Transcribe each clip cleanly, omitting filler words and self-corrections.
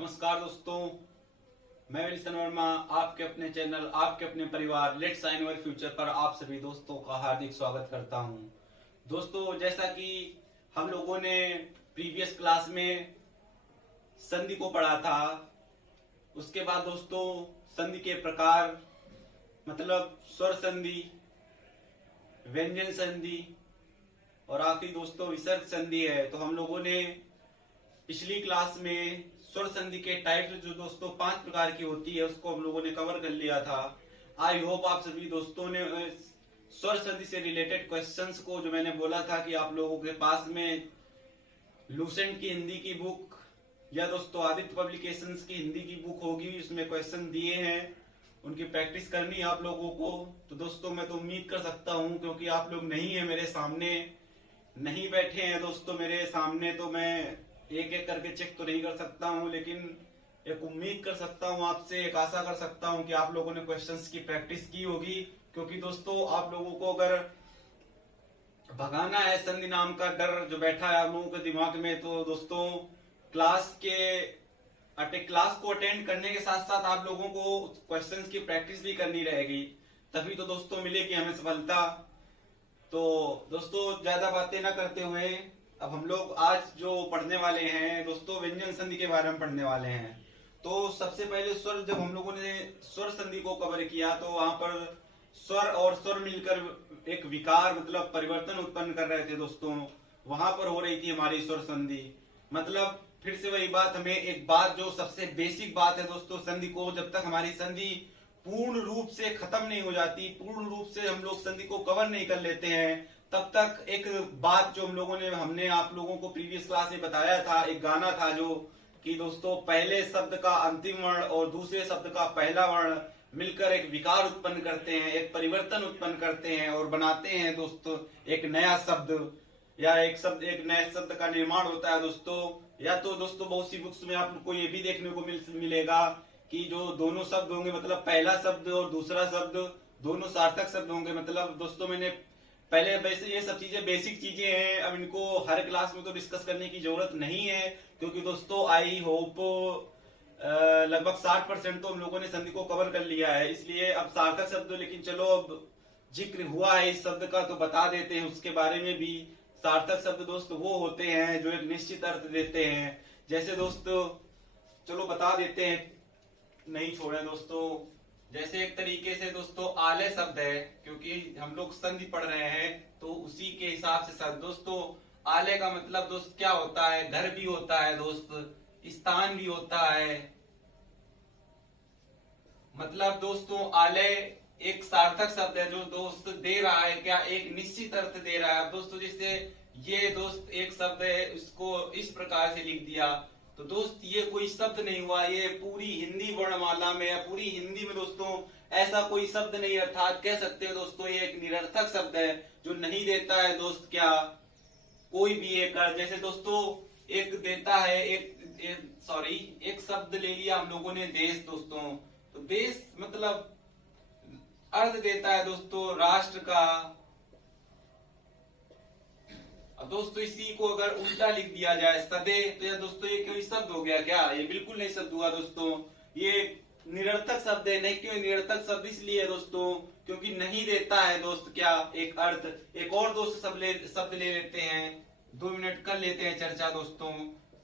नमस्कार दोस्तों, मैं विल्सन वर्मा आपके अपने चैनल, आपके अपने परिवार लेट्स शाइन अवर फ्यूचर पर आप सभी दोस्तों का हार्दिक स्वागत करता हूं। दोस्तों, जैसा कि हम लोगों ने प्रीवियस क्लास में संधि को पढ़ा था, उसके बाद दोस्तों संधि के प्रकार मतलब स्वर संधि, व्यंजन संधि और आखिरी दोस्तों विसर्ग संधि है। तो हम लोगों ने पिछली क्लास में स्वर संधि के टाइप्स जो दोस्तों 5 प्रकार की होती है उसको हम लोगों ने कवर कर लिया था। आई होप आप सभी दोस्तों ने स्वर संधि से रिलेटेड क्वेश्चंस को, जो मैंने बोला था कि आप लोगों के पास में लूसेंट की हिंदी की बुक या दोस्तों आदित्य पब्लिकेशंस की हिंदी की बुक होगी, उसमें क्वेश्चन दिए हैं, उनकी प्रैक्टिस करनी है आप लोगों को। तो दोस्तों मैं तो उम्मीद कर सकता हूं, क्योंकि आप लोग नहीं है मेरे सामने, नहीं बैठे हैं दोस्तों मेरे सामने, तो मैं एक एक करके चेक तो नहीं कर सकता हूं, लेकिन एक उम्मीद कर सकता हूं आपसे, एक आशा कर सकता हूं कि आप लोगों ने क्वेश्चंस की प्रैक्टिस की होगी। क्योंकि दोस्तों आप लोगों को अगर भगाना है संधि नाम का डर जो बैठा है आप लोगों के दिमाग में, तो दोस्तों क्लास को अटेंड करने के साथ साथ आप लोगों को क्वेश्चंस की प्रैक्टिस भी करनी रहेगी, तभी तो दोस्तों मिलेगी हमें सफलता। तो दोस्तों ज्यादा बातें ना करते हुए अब हम लोग आज जो पढ़ने वाले हैं दोस्तों, व्यंजन संधि के बारे में पढ़ने वाले हैं। तो सबसे पहले स्वर, जब हम लोगों ने स्वर संधि को कवर किया तो वहां पर स्वर और स्वर मिलकर एक विकार मतलब परिवर्तन उत्पन्न कर रहे थे दोस्तों, वहां पर हो रही थी हमारी स्वर संधि। मतलब फिर से वही बात, हमें एक बात जो सबसे बेसिक बात है दोस्तों, संधि को जब तक हमारी संधि पूर्ण रूप से खत्म नहीं हो जाती, पूर्ण रूप से हम लोग संधि को कवर नहीं कर लेते हैं, तब तक एक बात जो हमने आप लोगों को प्रीवियस क्लास में बताया था, एक गाना था जो कि दोस्तों पहले शब्द का अंतिम वर्ण और दूसरे शब्द का पहला वर्ण मिलकर एक विकार उत्पन्न करते हैं, एक परिवर्तन उत्पन्न करते हैं और बनाते हैं दोस्तों एक नया शब्द, या एक नए शब्द का निर्माण होता है दोस्तों। या तो दोस्तों बहुत सी बुक्स में आपको ये भी देखने को मिलेगा कि जो दोनों शब्द होंगे, मतलब पहला शब्द और दूसरा शब्द दोनों सार्थक शब्द होंगे। मतलब दोस्तों मैंने पहले, वैसे ये सब चीजें बेसिक चीजें हैं, अब इनको हर क्लास में तो डिस्कस करने की जरूरत नहीं है, क्योंकि दोस्तों आई होप लगभग 60% तो हम लोगों ने संधि को कवर कर लिया है। इसलिए अब सार्थक शब्द, लेकिन चलो अब जिक्र हुआ है इस शब्द का तो बता देते हैं उसके बारे में भी। सार्थक शब्द दोस्त वो होते हैं जो एक निश्चित अर्थ देते हैं। जैसे दोस्तों चलो बता देते हैं, नहीं छोड़े दोस्तों। जैसे एक तरीके से दोस्तों आलय शब्द है, क्योंकि हम लोग संधि पढ़ रहे हैं तो उसी के हिसाब से शब्द दोस्तों आलय का मतलब दोस्त क्या होता है, घर भी होता है दोस्त, स्थान भी होता है। मतलब दोस्तों आलय एक सार्थक शब्द है जो दोस्त दे रहा है क्या, एक निश्चित अर्थ दे रहा है। दोस्तों जैसे ये दोस्त एक शब्द है, इसको इस प्रकार से लिख दिया तो दोस्त ये कोई शब्द नहीं हुआ, ये पूरी हिंदी वर्णमाला में या पूरी हिंदी में दोस्तों ऐसा कोई शब्द नहीं, अर्थात कह सकते हैं दोस्तों ये एक निरर्थक शब्द है जो नहीं देता है दोस्त क्या कोई भी एक अर्थ। जैसे दोस्तों एक देता है एक शब्द ले लिया हम लोगों ने देश दोस्तों, तो देश मतलब अर्थ देता है दोस्तों राष्ट्र का। अब दोस्तों इसी को अगर उल्टा लिख दिया जाए सदे, तो या दोस्तों ये कोई शब्द हो गया क्या, ये बिल्कुल नहीं शब्द हुआ दोस्तों, ये निरर्थक शब्द है। नहीं क्यों निरर्थक शब्द, इसलिए दोस्तों क्योंकि नहीं देता है दोस्त क्या एक अर्थ। एक और दोस्त शब्द ले लेते हैं, 2 मिनट कर लेते हैं चर्चा दोस्तों,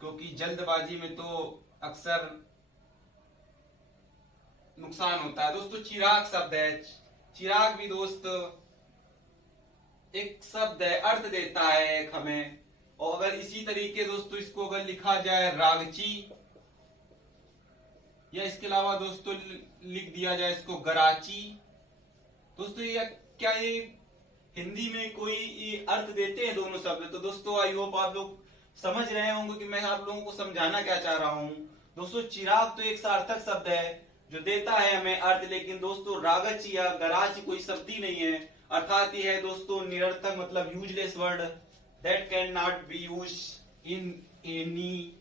क्योंकि जल्दबाजी में तो अक्सर नुकसान होता है। दोस्तों चिराग शब्द है, चिराग भी दोस्त एक शब्द है, अर्थ देता है एक हमें। और अगर इसी तरीके दोस्तों इसको अगर लिखा जाए रागची, या इसके अलावा दोस्तों लिख दिया जाए इसको गराची, दोस्तों ये क्या ये हिंदी में कोई अर्थ देते हैं दोनों शब्द। तो दोस्तों आई होप आप लोग समझ रहे होंगे कि मैं आप लोगों को समझाना क्या चाह रहा हूं। दोस्तों चिराग तो एक सार्थक शब्द है जो देता है हमें अर्थ, लेकिन दोस्तों रागची या गराची कोई शब्द ही नहीं है, अर्थात ये है दोस्तों निरर्थक, मतलब useless word that can not be use in any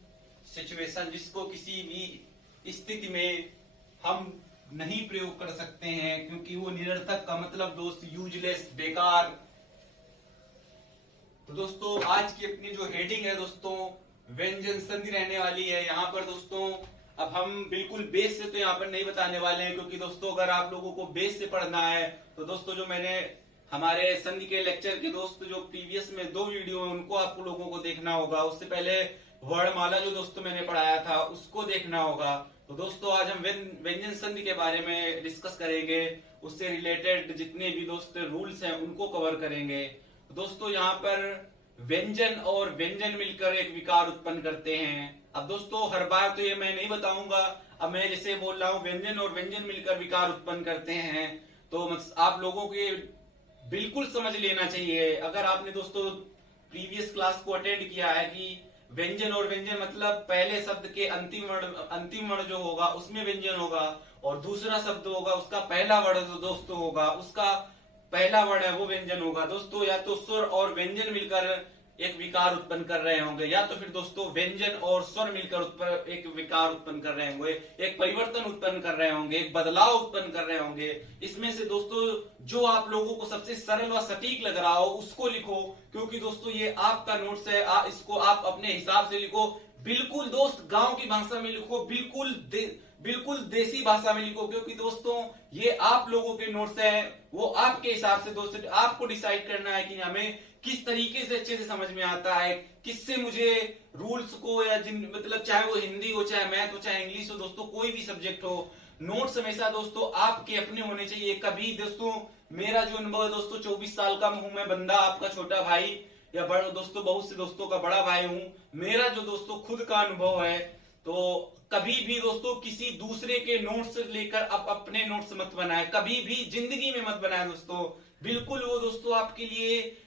situation, जिसको किसी भी स्थिति में हम नहीं प्रयोग कर सकते हैं, क्योंकि वो निरर्थक का मतलब दोस्त यूजलेस, बेकार। तो दोस्तों आज की अपनी जो हेडिंग है दोस्तों व्यंजन संधि रहने वाली है। यहाँ पर दोस्तों अब हम बिल्कुल बेस से तो यहाँ पर नहीं बताने वाले हैं, क्योंकि दोस्तों अगर आप लोगों को बेस से पढ़ना है तो दोस्तों जो मैंने हमारे संधि के लेक्चर के दोस्त जो प्रीवियस में 2 वीडियो है उनको आप लोगों को देखना होगा। उससे पहले वर्णमाला जो दोस्तों मैंने पढ़ाया था उसको देखना होगा। तो दोस्तों आज हम व्यंजन संधि के बारे में डिस्कस करेंगे, उससे रिलेटेड जितने भी दोस्त रूल्स हैं उनको कवर करेंगे। तो दोस्तों यहाँ पर व्यंजन और व्यंजन मिलकर एक विकार उत्पन्न करते हैं। अब दोस्तों हर बार तो ये मैं नहीं बताऊंगा, अब मैं जैसे बोल रहा हूँ व्यंजन और व्यंजन मिलकर विकार उत्पन्न करते हैं, तो आप लोगों के बिल्कुल समझ लेना चाहिए। अगर आपने दोस्तों प्रीवियस क्लास को अटेंड किया है कि व्यंजन और व्यंजन मतलब पहले शब्द के अंतिम वर्ण जो होगा उसमें व्यंजन होगा, और दूसरा शब्द होगा उसका पहला वर्ण जो दोस्तों होगा उसका पहला वर्ण है वो व्यंजन होगा। दोस्तों या तो स्वर और व्यंजन मिलकर एक विकार उत्पन्न कर रहे होंगे, या तो फिर दोस्तों व्यंजन और स्वर मिलकर एक विकार उत्पन्न कर रहे होंगे, एक परिवर्तन उत्पन्न कर रहे होंगे, एक बदलाव उत्पन्न कर रहे होंगे। इसमें से दोस्तों जो आप लोगों को सबसे सरल व सटीक लग रहा हो उसको लिखो, क्योंकि दोस्तों ये आपका नोट्स है, इसको आप अपने हिसाब से लिखो। बिल्कुल दोस्त गांव की भाषा में लिखो, बिल्कुल देसी भाषा में लिखो, क्योंकि दोस्तों ये आप लोगों के नोट्स हैं, वो आपके हिसाब से दोस्तों आपको डिसाइड करना है कि हमें किस तरीके से अच्छे से समझ में आता है, किससे मुझे रूल्स को या मतलब चाहे वो हिंदी हो, चाहे मैथ हो, चाहे इंग्लिश हो, दोस्तों कोई भी सब्जेक्ट हो, नोट्स हमेशा दोस्तों आपके अपने होने चाहिए। कभी दोस्तों मेरा जो अनुभव है दोस्तों 24 साल का हूं मैं बंदा, आपका छोटा भाई या बड़ा दोस्तों बहुत से दोस्तों का बड़ा भाई हूं। मेरा जो दोस्तों खुद का अनुभव है, तो कभी भी दोस्तों किसी दूसरे के नोट्स लेकर आप अपने नोट्स मत बनाए, कभी भी जिंदगी में मत बनाए दोस्तों। बिल्कुल वो दोस्तों आपके लिए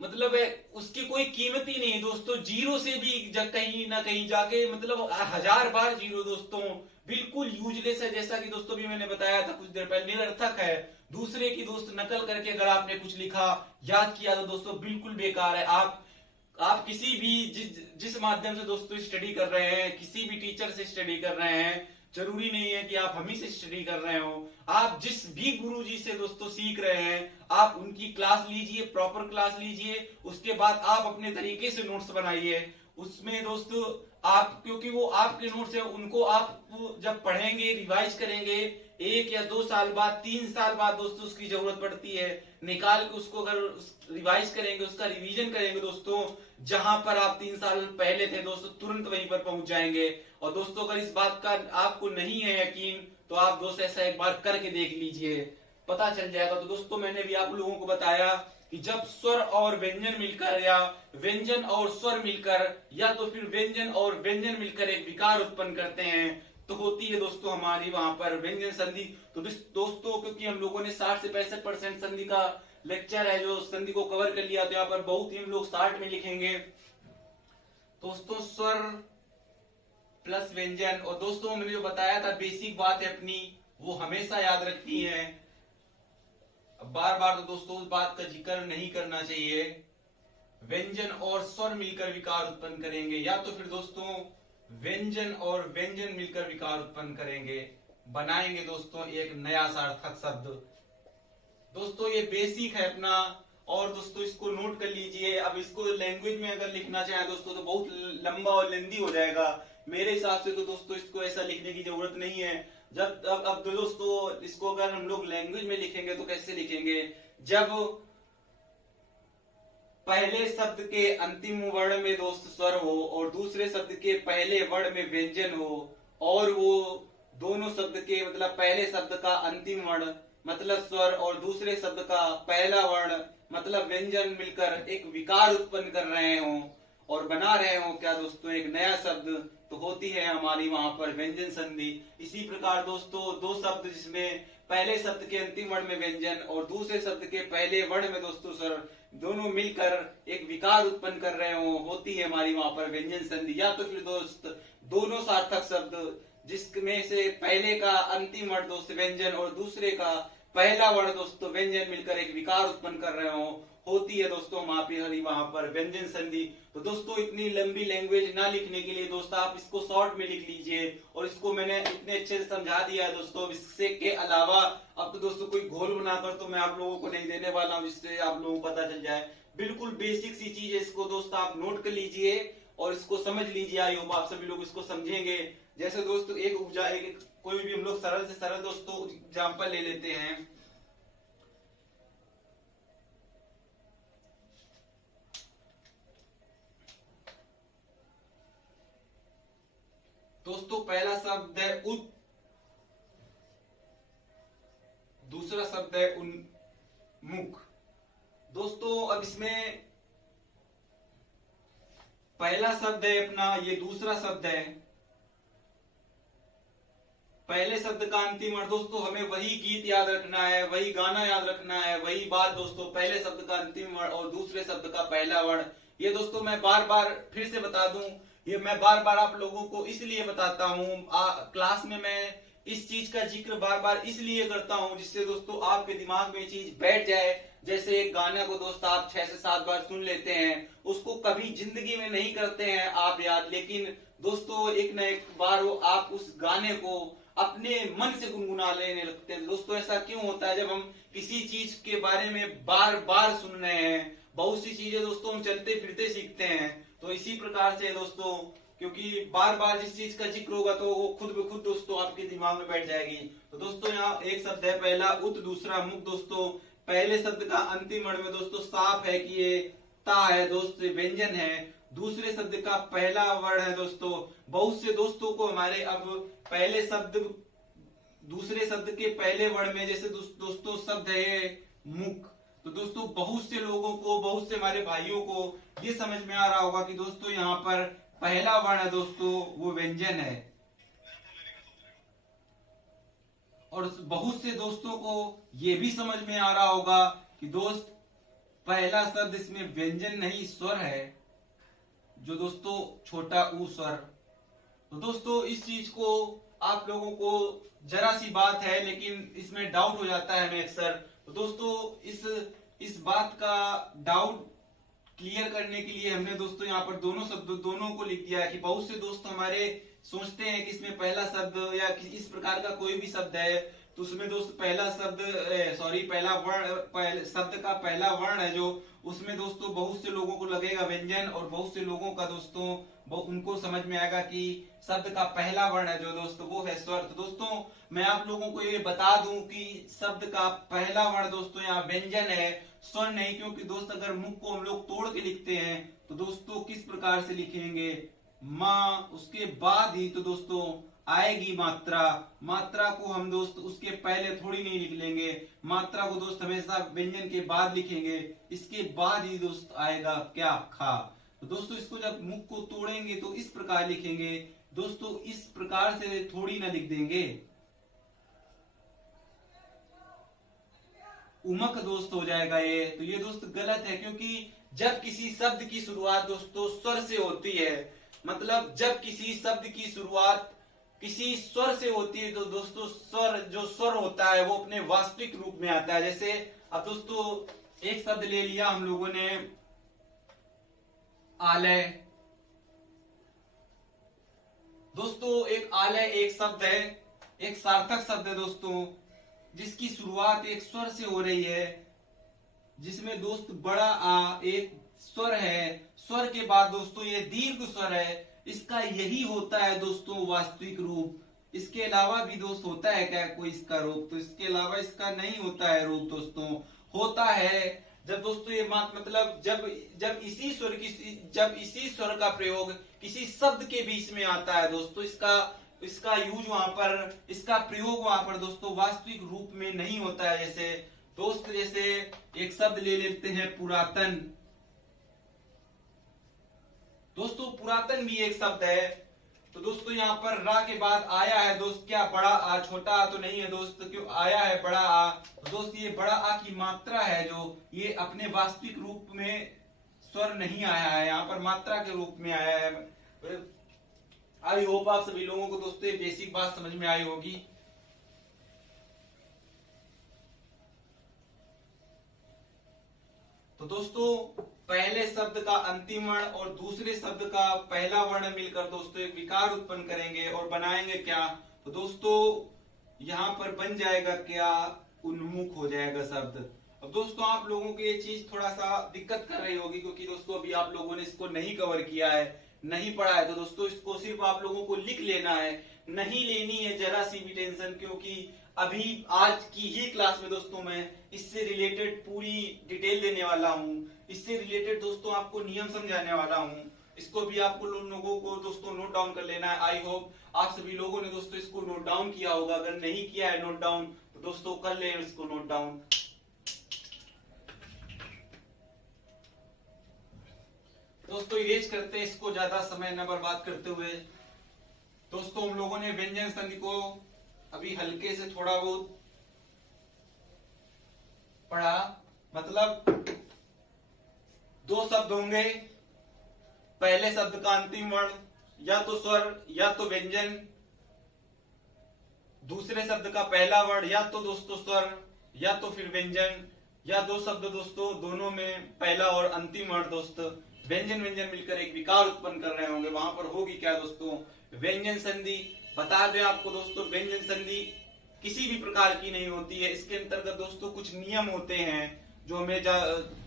मतलब है उसकी कोई कीमत ही नहीं दोस्तों। जीरो से भी कहीं ना कहीं जाके मतलब 1000 बार जीरो दोस्तों बिल्कुल यूजलेस है। जैसा कि दोस्तों भी मैंने बताया था कुछ देर पहले, निरर्थक है। दूसरे की दोस्त नकल करके अगर आपने कुछ लिखा याद किया तो दोस्तों बिल्कुल बेकार है। आप किसी भी जिस माध्यम से दोस्तों स्टडी कर रहे हैं, किसी भी टीचर से स्टडी कर रहे हैं, जरूरी नहीं है कि आप हम ही से स्टडी कर रहे हो। आप जिस भी गुरुजी से दोस्तों सीख रहे हैं आप उनकी क्लास लीजिए, प्रॉपर क्लास लीजिए, उसके बाद आप अपने तरीके से नोट्स बनाइए। उसमें दोस्तों आप क्योंकि वो आपके नोट्स है उनको आप जब पढ़ेंगे रिवाइज करेंगे 1 या 2 साल बाद 3 साल बाद दोस्तों उसकी जरूरत पड़ती है, निकाल के उसको अगर रिवाइज करेंगे, उसका रिवीजन करेंगे दोस्तों, जहां पर आप 3 साल पहले थे दोस्तों तुरंत वहीं पर पहुंच जाएंगे। और दोस्तों अगर इस बात का आपको नहीं है यकीन तो आप दोस्तों ऐसा एक बार करके देख लीजिए, पता चल जाएगा। तो दोस्तों मैंने भी आप लोगों को बताया कि जब स्वर और व्यंजन मिलकर या व्यंजन और स्वर मिलकर या तो फिर व्यंजन और व्यंजन मिलकर एक विकार उत्पन्न करते हैं तो होती है दोस्तों हमारी वहां पर व्यंजन संधि। तो दोस्तों क्योंकि हम लोगों ने 60 से 65% संधि का लेक्चर है जो संधि को कवर कर लिया, तो यहाँ पर बहुत ही हम लोग 60 में लिखेंगे दोस्तों स्वर प्लस व्यंजन। और दोस्तों मैंने जो बताया था बेसिक बात है अपनी वो हमेशा याद रखनी है, बार बार तो दोस्तों उस बात का जिक्र नहीं करना चाहिए। व्यंजन और स्वर मिलकर विकार उत्पन्न करेंगे, या तो फिर दोस्तों व्यंजन और व्यंजन मिलकर विकार उत्पन्न करेंगे, बनाएंगे दोस्तों एक नया सार्थक शब्द। दोस्तों ये बेसिक है अपना, और दोस्तों इसको नोट कर लीजिए। अब इसको लैंग्वेज में अगर लिखना चाहे दोस्तों तो बहुत लंबा और लेंदी हो जाएगा। मेरे हिसाब से तो दोस्तों इसको ऐसा लिखने की जरूरत नहीं है। जब अब दोस्तों इसको अगर हम लोग लैंग्वेज में लिखेंगे तो कैसे लिखेंगे, जब पहले शब्द के अंतिम वर्ण में दोस्त स्वर हो और दूसरे शब्द के पहले वर्ण में व्यंजन हो, और वो दोनों शब्द के मतलब पहले शब्द का अंतिम वर्ण मतलब स्वर और दूसरे शब्द का पहला वर्ण मतलब व्यंजन मिलकर एक विकार उत्पन्न कर रहे हो और बना रहे हो क्या दोस्तों एक नया शब्द, तो होती है हमारी वहां पर व्यंजन संधि। इसी प्रकार दोस्तों दो शब्द जिसमें पहले शब्द के अंतिम वर्ण में व्यंजन और दूसरे शब्द के पहले वर्ण में दोस्तों स्वर दोनों मिलकर एक विकार उत्पन्न कर रहे हो, होती है हमारी वहां पर व्यंजन संधि। या तो फिर दोस्त दोनों सार्थक शब्द जिसमें से पहले का अंतिम वर्ण दोस्त व्यंजन और दूसरे का पहला वर्ण दोस्तों व्यंजन मिलकर एक विकार उत्पन्न कर रहे हो, होती है दोस्तों हमारी वहां पर व्यंजन संधि। तो दोस्तों इतनी लंबी लैंग्वेज ना लिखने के लिए दोस्तों आप इसको शॉर्ट में लिख लीजिए, और इसको मैंने इतने अच्छे से समझा दिया है दोस्तों। इससे के अलावा अब तो दोस्तों कोई घोल बनाकर तो मैं आप लोगों को नहीं देने वाला हूँ जिससे आप लोगों को पता चल जाए। बिल्कुल बेसिक सी चीज है, इसको दोस्तों आप नोट कर लीजिए और इसको समझ लीजिए। आई होप आप सभी लोग इसको समझेंगे। जैसे दोस्तों एक उपजा एक कोई भी हम लोग सरल से सरल दोस्तों एग्जाम्पल ले लेते हैं। दोस्तों पहला शब्द है उत, दूसरा शब्द है उन्मुख। दोस्तों अब इसमें पहला शब्द है अपना, ये दूसरा शब्द है। पहले शब्द का अंतिम वर्ड दोस्तों हमें वही गीत याद रखना है, वही गाना याद रखना है, वही बात दोस्तों। पहले शब्द का अंतिम वर्ड और दूसरे शब्द का पहला वर्ड। ये दोस्तों मैं बार बार फिर से बता दूं, ये मैं बार बार आप लोगों को इसलिए बताता हूं, क्लास में मैं इस चीज का जिक्र बार बार इसलिए करता हूं जिससे दोस्तों आपके दिमाग में ये चीज बैठ जाए। जैसे एक गाने को दोस्त आप 6 से 7 बार सुन लेते हैं, उसको कभी जिंदगी में नहीं करते हैं आप याद, लेकिन दोस्तों एक न एक बार वो आप उस गाने को अपने मन से गुनगुना लेने लगते हैं। दोस्तों ऐसा क्यों होता है? जब हम किसी चीज के बारे में बार बार सुन रहे हैं, बहुत सी चीजें दोस्तों हम चलते फिरते सीखते हैं, तो इसी प्रकार से दोस्तों, क्योंकि बार बार जिस चीज का जिक्र होगा तो वो खुद ब खुद दोस्तों आपके दिमाग में बैठ जाएगी। तो दोस्तों यहाँ एक शब्द है पहला उत, दूसरा मुख। दोस्तों पहले शब्द का अंतिम वर्ण में दोस्तों साफ है कि ये ता है दोस्त, व्यंजन है। दूसरे शब्द का पहला वर्ण है दोस्तों, बहुत से दोस्तों को हमारे अब पहले शब्द दूसरे शब्द के पहले वर्ण में जैसे दोस्तों शब्द है मुख, तो दोस्तों बहुत से लोगों को, बहुत से हमारे भाइयों को ये समझ में आ रहा होगा कि दोस्तों यहाँ पर पहला वर्ण है दोस्तों वो व्यंजन है। और बहुत से दोस्तों को ये भी समझ में आ रहा होगा कि दोस्त पहला शब्द इसमें व्यंजन नहीं स्वर है, जो दोस्तों छोटा ऊ स्वर। तो दोस्तों इस चीज को आप लोगों को जरा सी बात है लेकिन इसमें डाउट हो जाता है हमें अक्सर। तो दोस्तों इस बात का डाउट क्लियर करने के लिए हमने दोस्तों यहाँ पर दोनों शब्द दोनों को लिख दिया है कि बहुत से दोस्त हमारे सोचते हैं कि इसमें पहला शब्द या इस प्रकार का कोई भी शब्द है तो उसमें दोस्त पहला शब्द पहला वर्ण शब्द का पहला वर्ण है जो उसमें दोस्तों बहुत से लोगों को लगेगा व्यंजन, और बहुत से लोगों का दोस्तों उनको समझ में आएगा कि शब्द का पहला वर्ण है जो दोस्तों वो है स्वर। तो दोस्तों मैं आप लोगों को ये बता दूं कि शब्द का पहला वर्ण दोस्तों यहाँ व्यंजन है, स्वर नहीं। क्योंकि दोस्त अगर मुख को हम लोग तोड़ के लिखते हैं तो दोस्तों किस प्रकार से लिखेंगे, माँ, उसके बाद ही तो दोस्तों आएगी मात्रा। मात्रा को हम दोस्त उसके पहले थोड़ी नहीं लिख लेंगे, मात्रा को दोस्त हमेशा व्यंजन के बाद लिखेंगे, इसके बाद ही दोस्त आएगा क्या, खा। तो दोस्तों इसको जब मुख को तोड़ेंगे तो इस प्रकार लिखेंगे दोस्तों, इस प्रकार से थोड़ी ना लिख देंगे। उमक दोस्त हो जाएगा ये, तो ये दोस्त गलत है। क्योंकि जब किसी शब्द की शुरुआत दोस्तों स्वर से होती है, मतलब जब किसी शब्द की शुरुआत किसी स्वर से होती है तो दोस्तों स्वर जो स्वर होता है वो अपने वास्तविक रूप में आता है। जैसे अब दोस्तों एक शब्द ले लिया हम लोगों ने आलय। दोस्तों एक आलय एक शब्द है, एक सार्थक शब्द है दोस्तों, जिसकी शुरुआत एक स्वर से हो रही है, जिसमें दोस्त बड़ा आ एक स्वर है, स्वर के बाद दोस्तों ये दीर्घ स्वर है। इसका यही होता है दोस्तों वास्तविक रूप। इसके अलावा भी दोस्त होता है क्या कोई इसका रूप? तो इसके अलावा इसका नहीं होता है रूप दोस्तों। होता है जब दोस्तों ये मतलब जब इसी स्वर का प्रयोग किसी शब्द के बीच में आता है दोस्तों, इसका यूज वहां पर, इसका प्रयोग वहां पर दोस्तों वास्तविक रूप में नहीं होता है। जैसे एक शब्द ले लेते हैं पुरातन। दोस्तों पुरातन भी एक शब्द है, तो दोस्तों यहाँ पर रा के बाद आया है दोस्त क्या, बड़ा आ, छोटा आ तो नहीं है दोस्त, क्यों आया है बड़ा आ। तो दोस्त ये बड़ा आ की मात्रा है जो ये अपने वास्तविक रूप में स्वर नहीं आया है, यहाँ पर मात्रा के रूप में आया है। आई होप आप सभी लोगों को दोस्तों ये बेसिक बात समझ में आई होगी। तो दोस्तों पहले शब्द का अंतिम वर्ण और दूसरे शब्द का पहला वर्ण मिलकर दोस्तों एक विकार उत्पन्न करेंगे और बनाएंगे क्या, तो दोस्तों यहाँ पर बन जाएगा क्या, उन्मुख हो जाएगा शब्द। अब दोस्तों आप लोगों को ये चीज थोड़ा सा दिक्कत कर रही होगी क्योंकि दोस्तों अभी आप लोगों ने इसको नहीं कवर किया है। नहीं पढ़ा है तो दोस्तों इसको सिर्फ आप लोगों को लिख लेना है, नहीं लेनी है जरा सी भी टेंशन, क्योंकि अभी आज की ही क्लास में दोस्तों मैं इससे रिलेटेड पूरी डिटेल देने वाला हूँ। इससे रिलेटेड दोस्तों आपको नियम समझाने वाला हूँ। इसको भी आपको लोगों को दोस्तों नोट डाउन कर लेना है। आई होप आप सभी लोगों ने दोस्तों इसको नोट डाउन किया होगा। अगर नहीं किया है नोट डाउन तो दोस्तों कर ले इसको नोट डाउन। दोस्तों इरेज करते हैं इसको ज्यादा समय न बर्बाद करते हुए। दोस्तों हम लोगों ने व्यंजन संधि को अभी हल्के से थोड़ा बहुत पढ़ा। मतलब दो शब्द होंगे, पहले शब्द का अंतिम वर्ण या तो स्वर या तो व्यंजन, दूसरे शब्द का पहला वर्ण या तो दोस्तों स्वर या तो फिर व्यंजन, या दो शब्द दोस्तों दोनों में पहला और अंतिम वर्ण दोस्तों व्यंजन व्यंजन मिलकर एक विकार उत्पन्न कर रहे होंगे। वहां पर होगी क्या दोस्तों? व्यंजन संधि। बता दें आपको दोस्तों, व्यंजन संधि किसी भी प्रकार की नहीं होती है। इसके अंतर्गत दोस्तों कुछ नियम होते हैं जो हमें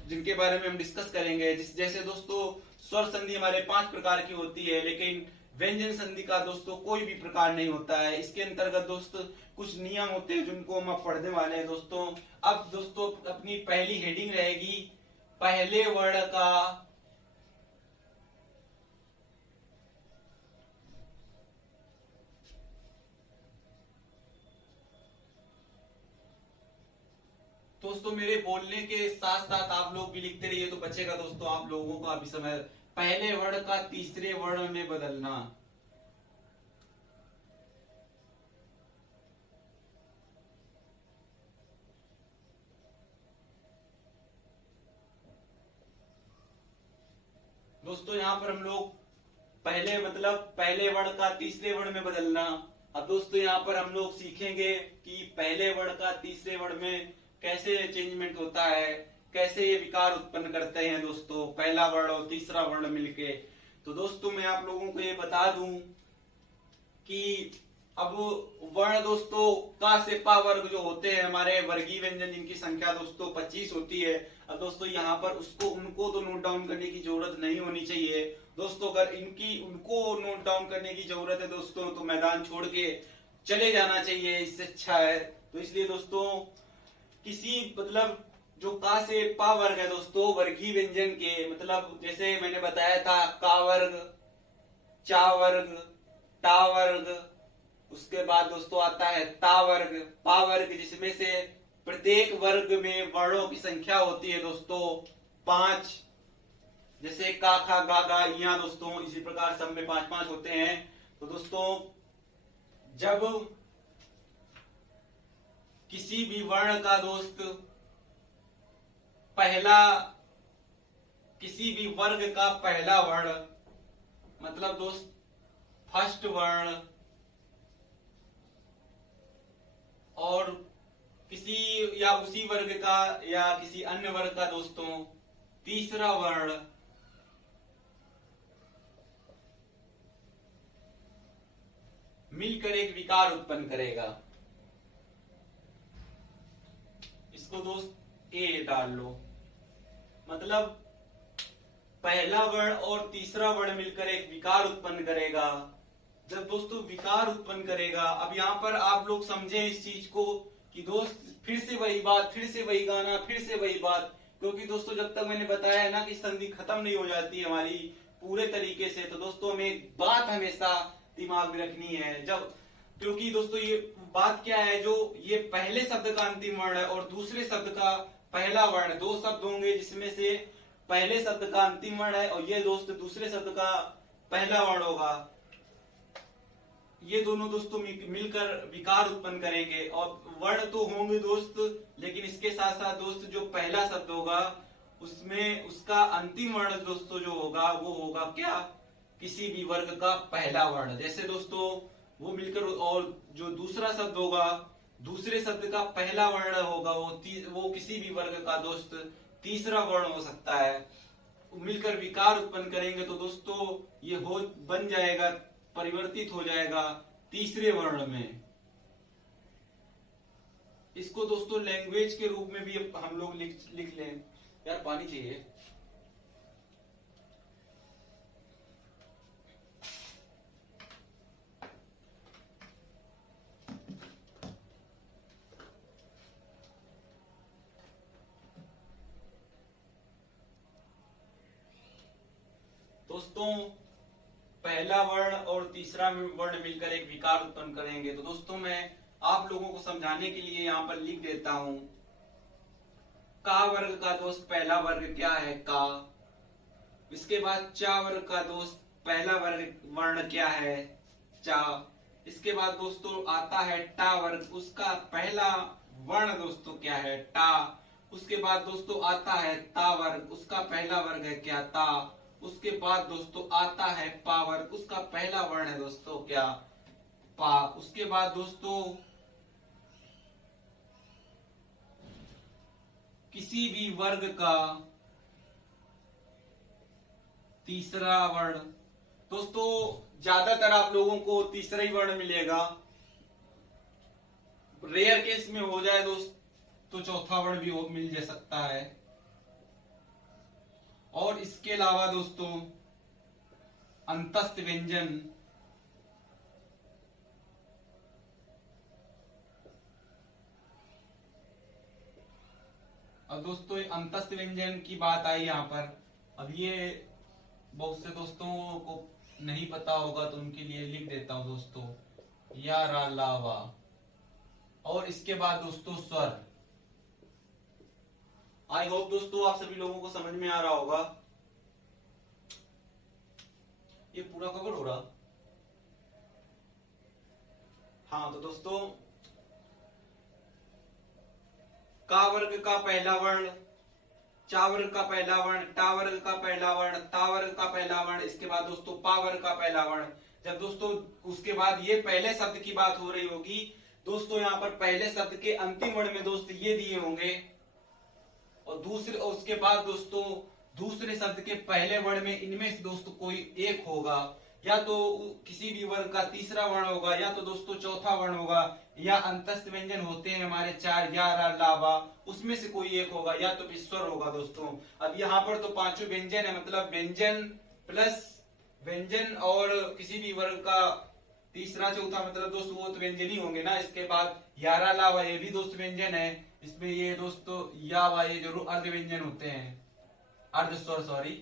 जिनके बारे में हम डिस्कस करेंगे। जैसे दोस्तों स्वर संधि हमारे 5 प्रकार की होती है, लेकिन व्यंजन संधि का दोस्तों कोई भी प्रकार नहीं होता है। इसके अंतर्गत दोस्तों कुछ नियम होते हैं जिनको हम अब पढ़ने वाले हैं दोस्तों। अब दोस्तों अपनी पहली हेडिंग रहेगी पहले वर्ण का दोस्तों मेरे बोलने के साथ साथ आप लोग भी लिखते रहिए तो बचेगा दोस्तों आप लोगों का भी समय। पहले वर्ण का तीसरे वर्ण में बदलना। दोस्तों यहाँ पर हम लोग पहले वर्ण का तीसरे वर्ण में बदलना। अब दोस्तों यहाँ पर हम लोग सीखेंगे कि पहले वर्ण का तीसरे वर्ण में कैसे चेंजमेंट होता है, कैसे ये विकार उत्पन्न करते हैं दोस्तों पहला वर्ण और तीसरा वर्ण मिलके। तो दोस्तों मैं आप लोगों को ये बता दूं कि अब वर्ण दोस्तों का से पा वर्ग जो होते हैं हमारे वर्गीय व्यंजन, जिनकी संख्या दोस्तों 25 होती है। अब दोस्तों यहाँ पर उनको तो नोट डाउन करने की जरूरत नहीं होनी चाहिए दोस्तों। अगर उनको नोट डाउन करने की जरूरत है दोस्तों तो मैदान छोड़ के चले जाना चाहिए, इससे अच्छा है। तो इसलिए दोस्तों जो का से पा वर्ग है दोस्तों वर्गीय व्यंजन के, मतलब जैसे मैंने बताया था का वर्ग, चा वर्ग, टा वर्ग, उसके बाद दोस्तों आता है ता वर्ग, पा वर्ग, जिसमें से प्रत्येक वर्ग में वर्णों की संख्या होती है दोस्तों 5। जैसे का खा गा गा यहाँ दोस्तों इसी प्रकार सब में 5-5 होते हैं। तो दोस्तों जब किसी भी वर्ण का दोस्त किसी भी वर्ग का पहला वर्ण, मतलब दोस्त फर्स्ट वर्ण, और किसी या उसी वर्ग का या किसी अन्य वर्ग का दोस्तों तीसरा वर्ण मिलकर एक विकार उत्पन्न करेगा। इसको दोस्त ए डाल लो। मतलब पहला वर्ण और तीसरा वर्ण मिलकर एक विकार उत्पन्न करेगा। जब दोस्तों विकार उत्पन्न करेगा, अब यहाँ पर आप लोग समझे इस चीज को कि दोस्त फिर से वही बात, फिर से वही गाना, फिर से वही बात, क्योंकि दोस्तों जब तक मैंने बताया है ना कि संधि खत्म नहीं हो जाती हमारी पूरे तरीके से। तो दोस्तों हमें एक बात हमेशा दिमाग में रखनी है, क्योंकि दोस्तों ये बात क्या है, जो ये पहले शब्द का अंतिम वर्ण है और दूसरे शब्द का पहला वर्ण, दो शब्द होंगे जिसमें से पहले शब्द का अंतिम वर्ण है और ये दोस्त दूसरे शब्द का पहला वर्ण होगा। ये दोनों दोस्तों मिलकर विकार उत्पन्न करेंगे। और वर्ण तो होंगे दोस्त, लेकिन इसके साथ साथ दोस्त जो पहला शब्द होगा उसमें उसका अंतिम वर्ण दोस्तों जो होगा वो होगा क्या, किसी भी वर्ग का पहला वर्ण। जैसे दोस्तों वो मिलकर, और जो दूसरा शब्द होगा दूसरे शब्द का पहला वर्ण होगा वो किसी भी वर्ग का दोस्त तीसरा वर्ण हो सकता है, मिलकर विकार उत्पन्न करेंगे। तो दोस्तों ये बन जाएगा, परिवर्तित हो जाएगा तीसरे वर्ण में। इसको दोस्तों लैंग्वेज के रूप में भी हम लोग लिख लें। यार पानी चाहिए। दोस्तों पहला वर्ण और तीसरा वर्ण मिलकर एक विकार उत्पन्न करेंगे। तो दोस्तों मैं आप लोगों को समझाने के लिए यहाँ पर लिख देता हूं। का वर्ग का दोस्त पहला वर्ग क्या है, का। इसके बाद चा वर्ग का दोस्त पहला वर्ग वर्ण क्या है, चा। इसके बाद दोस्तों आता है टा वर्ग, उसका पहला वर्ण दोस्तों क्या है, टा। उसके बाद दोस्तों आता है ता वर्ग, उसका पहला वर्ग है क्या, ता। उसके बाद दोस्तों आता है पा वर्ग, उसका पहला वर्ण है दोस्तों क्या, पा। उसके बाद दोस्तों किसी भी वर्ग का तीसरा वर्ण, दोस्तों ज्यादातर आप लोगों को तीसरा ही वर्ण मिलेगा। रेयर केस में हो जाए दोस्त तो चौथा वर्ण भी मिल जा सकता है। और इसके अलावा दोस्तों अंतस्थ व्यंजन, अब दोस्तों अंतस्थ व्यंजन की बात आई यहाँ पर। अब ये बहुत से दोस्तों को नहीं पता होगा तो उनके लिए लिख देता हूं दोस्तों, या रा ला वा। और इसके बाद दोस्तों स्वर। आई होप दोस्तों आप सभी लोगों को समझ में आ रहा होगा। ये पूरा कवर हो रहा। हाँ तो दोस्तों का वर्ग का पहला वर्ण, चा वर्ग का पहला वर्ण, टा वर्ग का पहला वर्ण, ता वर्ग का पहला वर्ण। इसके बाद दोस्तों पा वर्ग का पहला वर्ण। जब दोस्तों उसके बाद ये पहले शब्द की बात हो रही होगी दोस्तों, यहाँ पर पहले शब्द के अंतिम वर्ण में दोस्त ये दिए होंगे। और दूसरे, और उसके बाद दोस्तों दूसरे शब्द के पहले वर्ण में इनमें से दोस्तों कोई एक होगा, या तो किसी भी वर्ग का तीसरा वर्ण होगा, या तो दोस्तों चौथा वर्ण होगा, या अंतस्थ व्यंजन होते हैं हमारे चार, या रा ला वा, उसमें से कोई एक होगा, या तो स्वर होगा दोस्तों। अब यहाँ पर तो पांचों व्यंजन है, मतलब व्यंजन प्लस व्यंजन और किसी भी वर्ग का तीसरा चौथा, मतलब दोस्तों वो तो व्यंजन ही होंगे ना। इसके बाद या रा ला वा, ये भी दोस्त व्यंजन है। इसमें ये दोस्तों या वा ये जरूर अर्ध व्यंजन होते हैं, अर्ध स्वर सॉरी।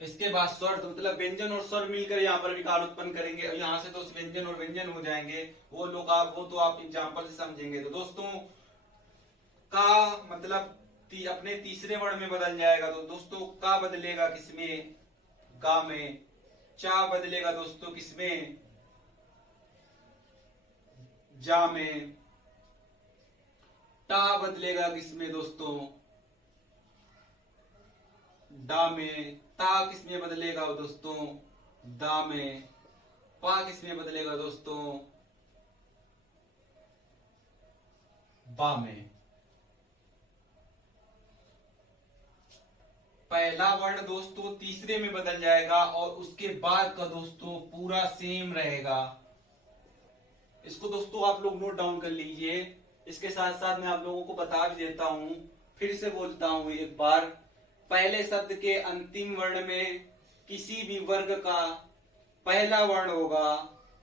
इसके बाद स्वर, तो मतलब व्यंजन और स्वर मिलकर यहाँ पर विकार उत्पन्न करेंगे। यहाँ से तो व्यंजन और व्यंजन हो जाएंगे, वो लोग आप वो तो आप एग्जाम्पल से समझेंगे। तो दोस्तों का मतलब अपने तीसरे वर्ण में बदल जाएगा। तो दोस्तों का बदलेगा किसमें, गा में। चा बदलेगा दोस्तों किसमें, जा में। टा बदलेगा किसमें दोस्तों, डा में। ता किसमें बदलेगा दोस्तों, दा में। पा किसमें बदलेगा दोस्तों, बा में। पहला वर्ण दोस्तों तीसरे में बदल जाएगा और उसके बाद का दोस्तों पूरा सेम रहेगा। इसको दोस्तों आप लोग नोट डाउन कर लीजिए। इसके साथ साथ मैं आप लोगों को बता भी देता हूं, फिर से बोलता हूं एक बार। पहले शब्द के अंतिम वर्ण में किसी भी वर्ग का पहला वर्ण होगा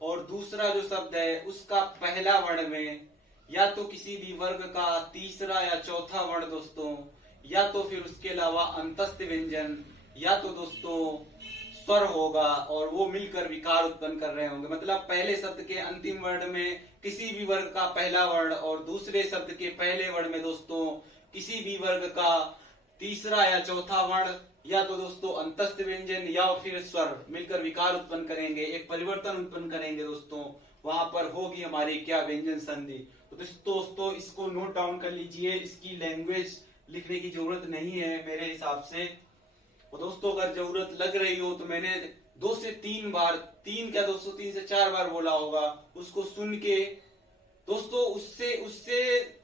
और दूसरा जो शब्द है उसका पहला वर्ण में या तो किसी भी वर्ग का तीसरा या चौथा वर्ण दोस्तों, या तो फिर उसके अलावा अंतस्थ व्यंजन, या तो दोस्तों स्वर होगा और वो मिलकर विकार उत्पन्न कर रहे होंगे। मतलब पहले शब्द के अंतिम वर्ण में किसी भी वर्ग का पहला वर्ण और दूसरे शब्द के पहले वर्ण में दोस्तों किसी भी वर्ग का तीसरा या चौथा वर्ण, या तो दोस्तों अंतस्थ व्यंजन या फिर स्वर मिलकर विकार उत्पन्न करेंगे, एक परिवर्तन उत्पन्न करेंगे दोस्तों। वहां पर होगी हमारी क्या, व्यंजन संधि। तो दोस्तों इसको नोट डाउन कर लीजिए। इसकी लैंग्वेज लिखने की जरूरत नहीं है मेरे हिसाब से। और दोस्तों अगर जरूरत लग रही हो तो मैंने 2 से 3 बार, 3 क्या दोस्तों 3 से 4 बार बोला होगा, उसको सुन के दोस्तों उससे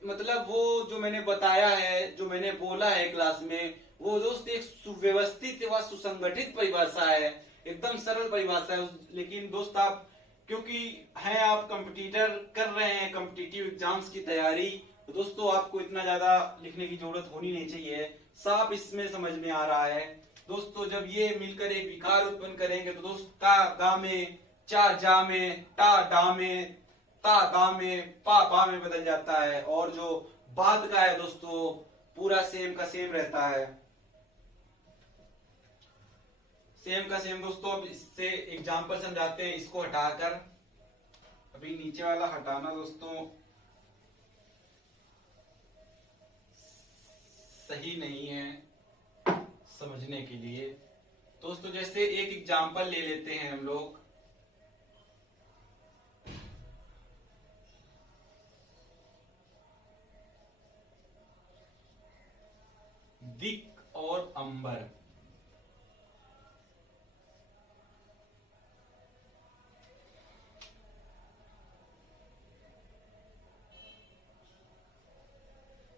मतलब वो जो मैंने बताया है, जो मैंने बोला है क्लास में, वो दोस्त एक सुव्यवस्थित व सुसंगठित परिभाषा है, एकदम सरल परिभाषा है। लेकिन दोस्त आप क्योंकि हैं, आप कंपटीटर कर रहे हैं, कॉम्पिटिटिव एग्जाम्स की तैयारी, तो दोस्तों आपको इतना ज्यादा लिखने की जरूरत होनी नहीं चाहिए। साफ इसमें समझ में आ रहा है दोस्तों। जब ये मिलकर एक विकार उत्पन्न करेंगे तो दोस्त का गा में, चा जा में, टा डा में, ता दा में, पा बा में बदल जाता है। और जो बाद का है दोस्तों पूरा सेम का सेम रहता है। सेम का सेम दोस्तों। अब इससे एग्जाम्पल समझाते हैं, इसको हटाकर। अभी नीचे वाला हटाना दोस्तों सही नहीं है समझने के लिए। दोस्तों जैसे एक एग्जाम्पल ले लेते हैं हम लोग। दिक और अंबर।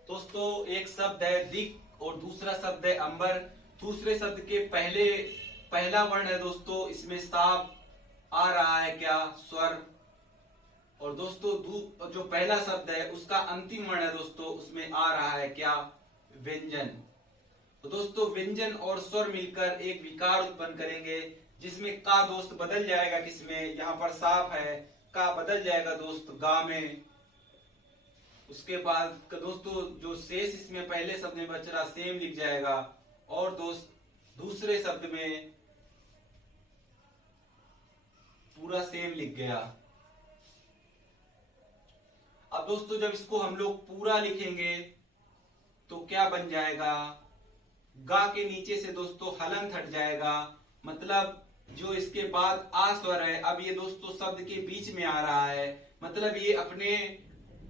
दोस्तों एक शब्द है दिक और दूसरा शब्द है अंबर। दूसरे शब्द के पहला वर्ण है दोस्तों, इसमें साफ आ रहा है क्या? स्वर। और दोस्तों जो पहला शब्द है उसका अंतिम वर्ण है दोस्तों, उसमें आ रहा है क्या? व्यंजन। तो दोस्तों व्यंजन और स्वर मिलकर एक विकार उत्पन्न करेंगे, जिसमें का दोस्त बदल जाएगा किसमें? यहाँ पर साफ है, का बदल जाएगा दोस्त गा में। उसके बाद दोस्तों जो शेष इसमें पहले शब्द में बच रहा सेम लिख जाएगा, और दोस्त दूसरे शब्द में पूरा सेम लिख गया। अब दोस्तों जब इसको हम लोग पूरा लिखेंगे तो क्या बन जाएगा? गा के नीचे से दोस्तों हलंत हट जाएगा, मतलब जो इसके बाद आ स्वर है, अब ये दोस्तों शब्द के बीच में आ रहा है, मतलब ये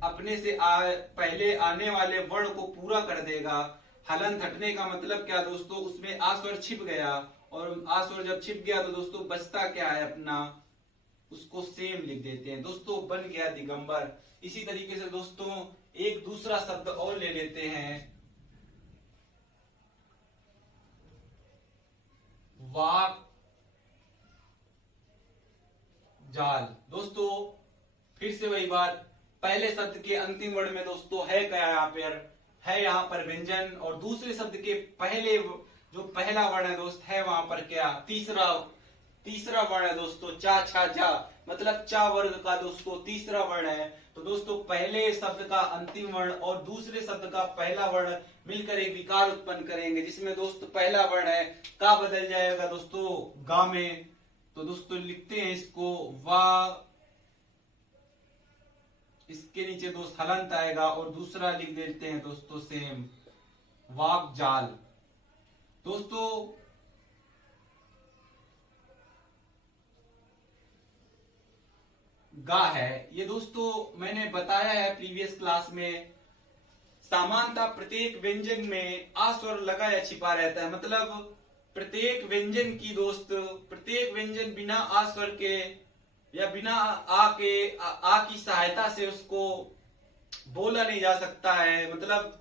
अपने से पहले आने वाले वर्ण को पूरा कर देगा। हलंत हटने का मतलब क्या दोस्तों? उसमें आ स्वर छिप गया, और आ स्वर जब छिप गया तो दोस्तों बचता क्या है अपना? उसको सेम लिख देते हैं दोस्तों, बन गया दिगंबर। इसी तरीके से दोस्तों एक दूसरा शब्द और ले लेते हैं, वाक जाल। दोस्तों फिर से वही बात, पहले शब्द के अंतिम वर्ण में दोस्तों है क्या? यहाँ पर व्यंजन, और दूसरे शब्द के पहले जो पहला वर्ण है दोस्त है वहां पर क्या? तीसरा वर्ण है दोस्तों, चा छा जा, मतलब चा वर्ग का दोस्तों तीसरा वर्ण है। तो दोस्तों पहले शब्द का अंतिम वर्ण और दूसरे शब्द का पहला वर्ण मिलकर एक विकार उत्पन्न करेंगे, जिसमें दोस्तों पहला वर्ण है का बदल जाएगा दोस्तों गा में। तो दोस्तों लिखते हैं इसको वा, इसके नीचे दोस्त हलंत आएगा, और दूसरा लिख देते हैं दोस्तों सेम, वाक जाल। दोस्तों गा है, ये दोस्तों मैंने बताया है प्रीवियस क्लास में, सामान्यतः प्रत्येक व्यंजन में आ स्वर लगा या छिपा रहता है, मतलब प्रत्येक व्यंजन बिना आ स्वर के या बिना आ की सहायता से उसको बोला नहीं जा सकता है, मतलब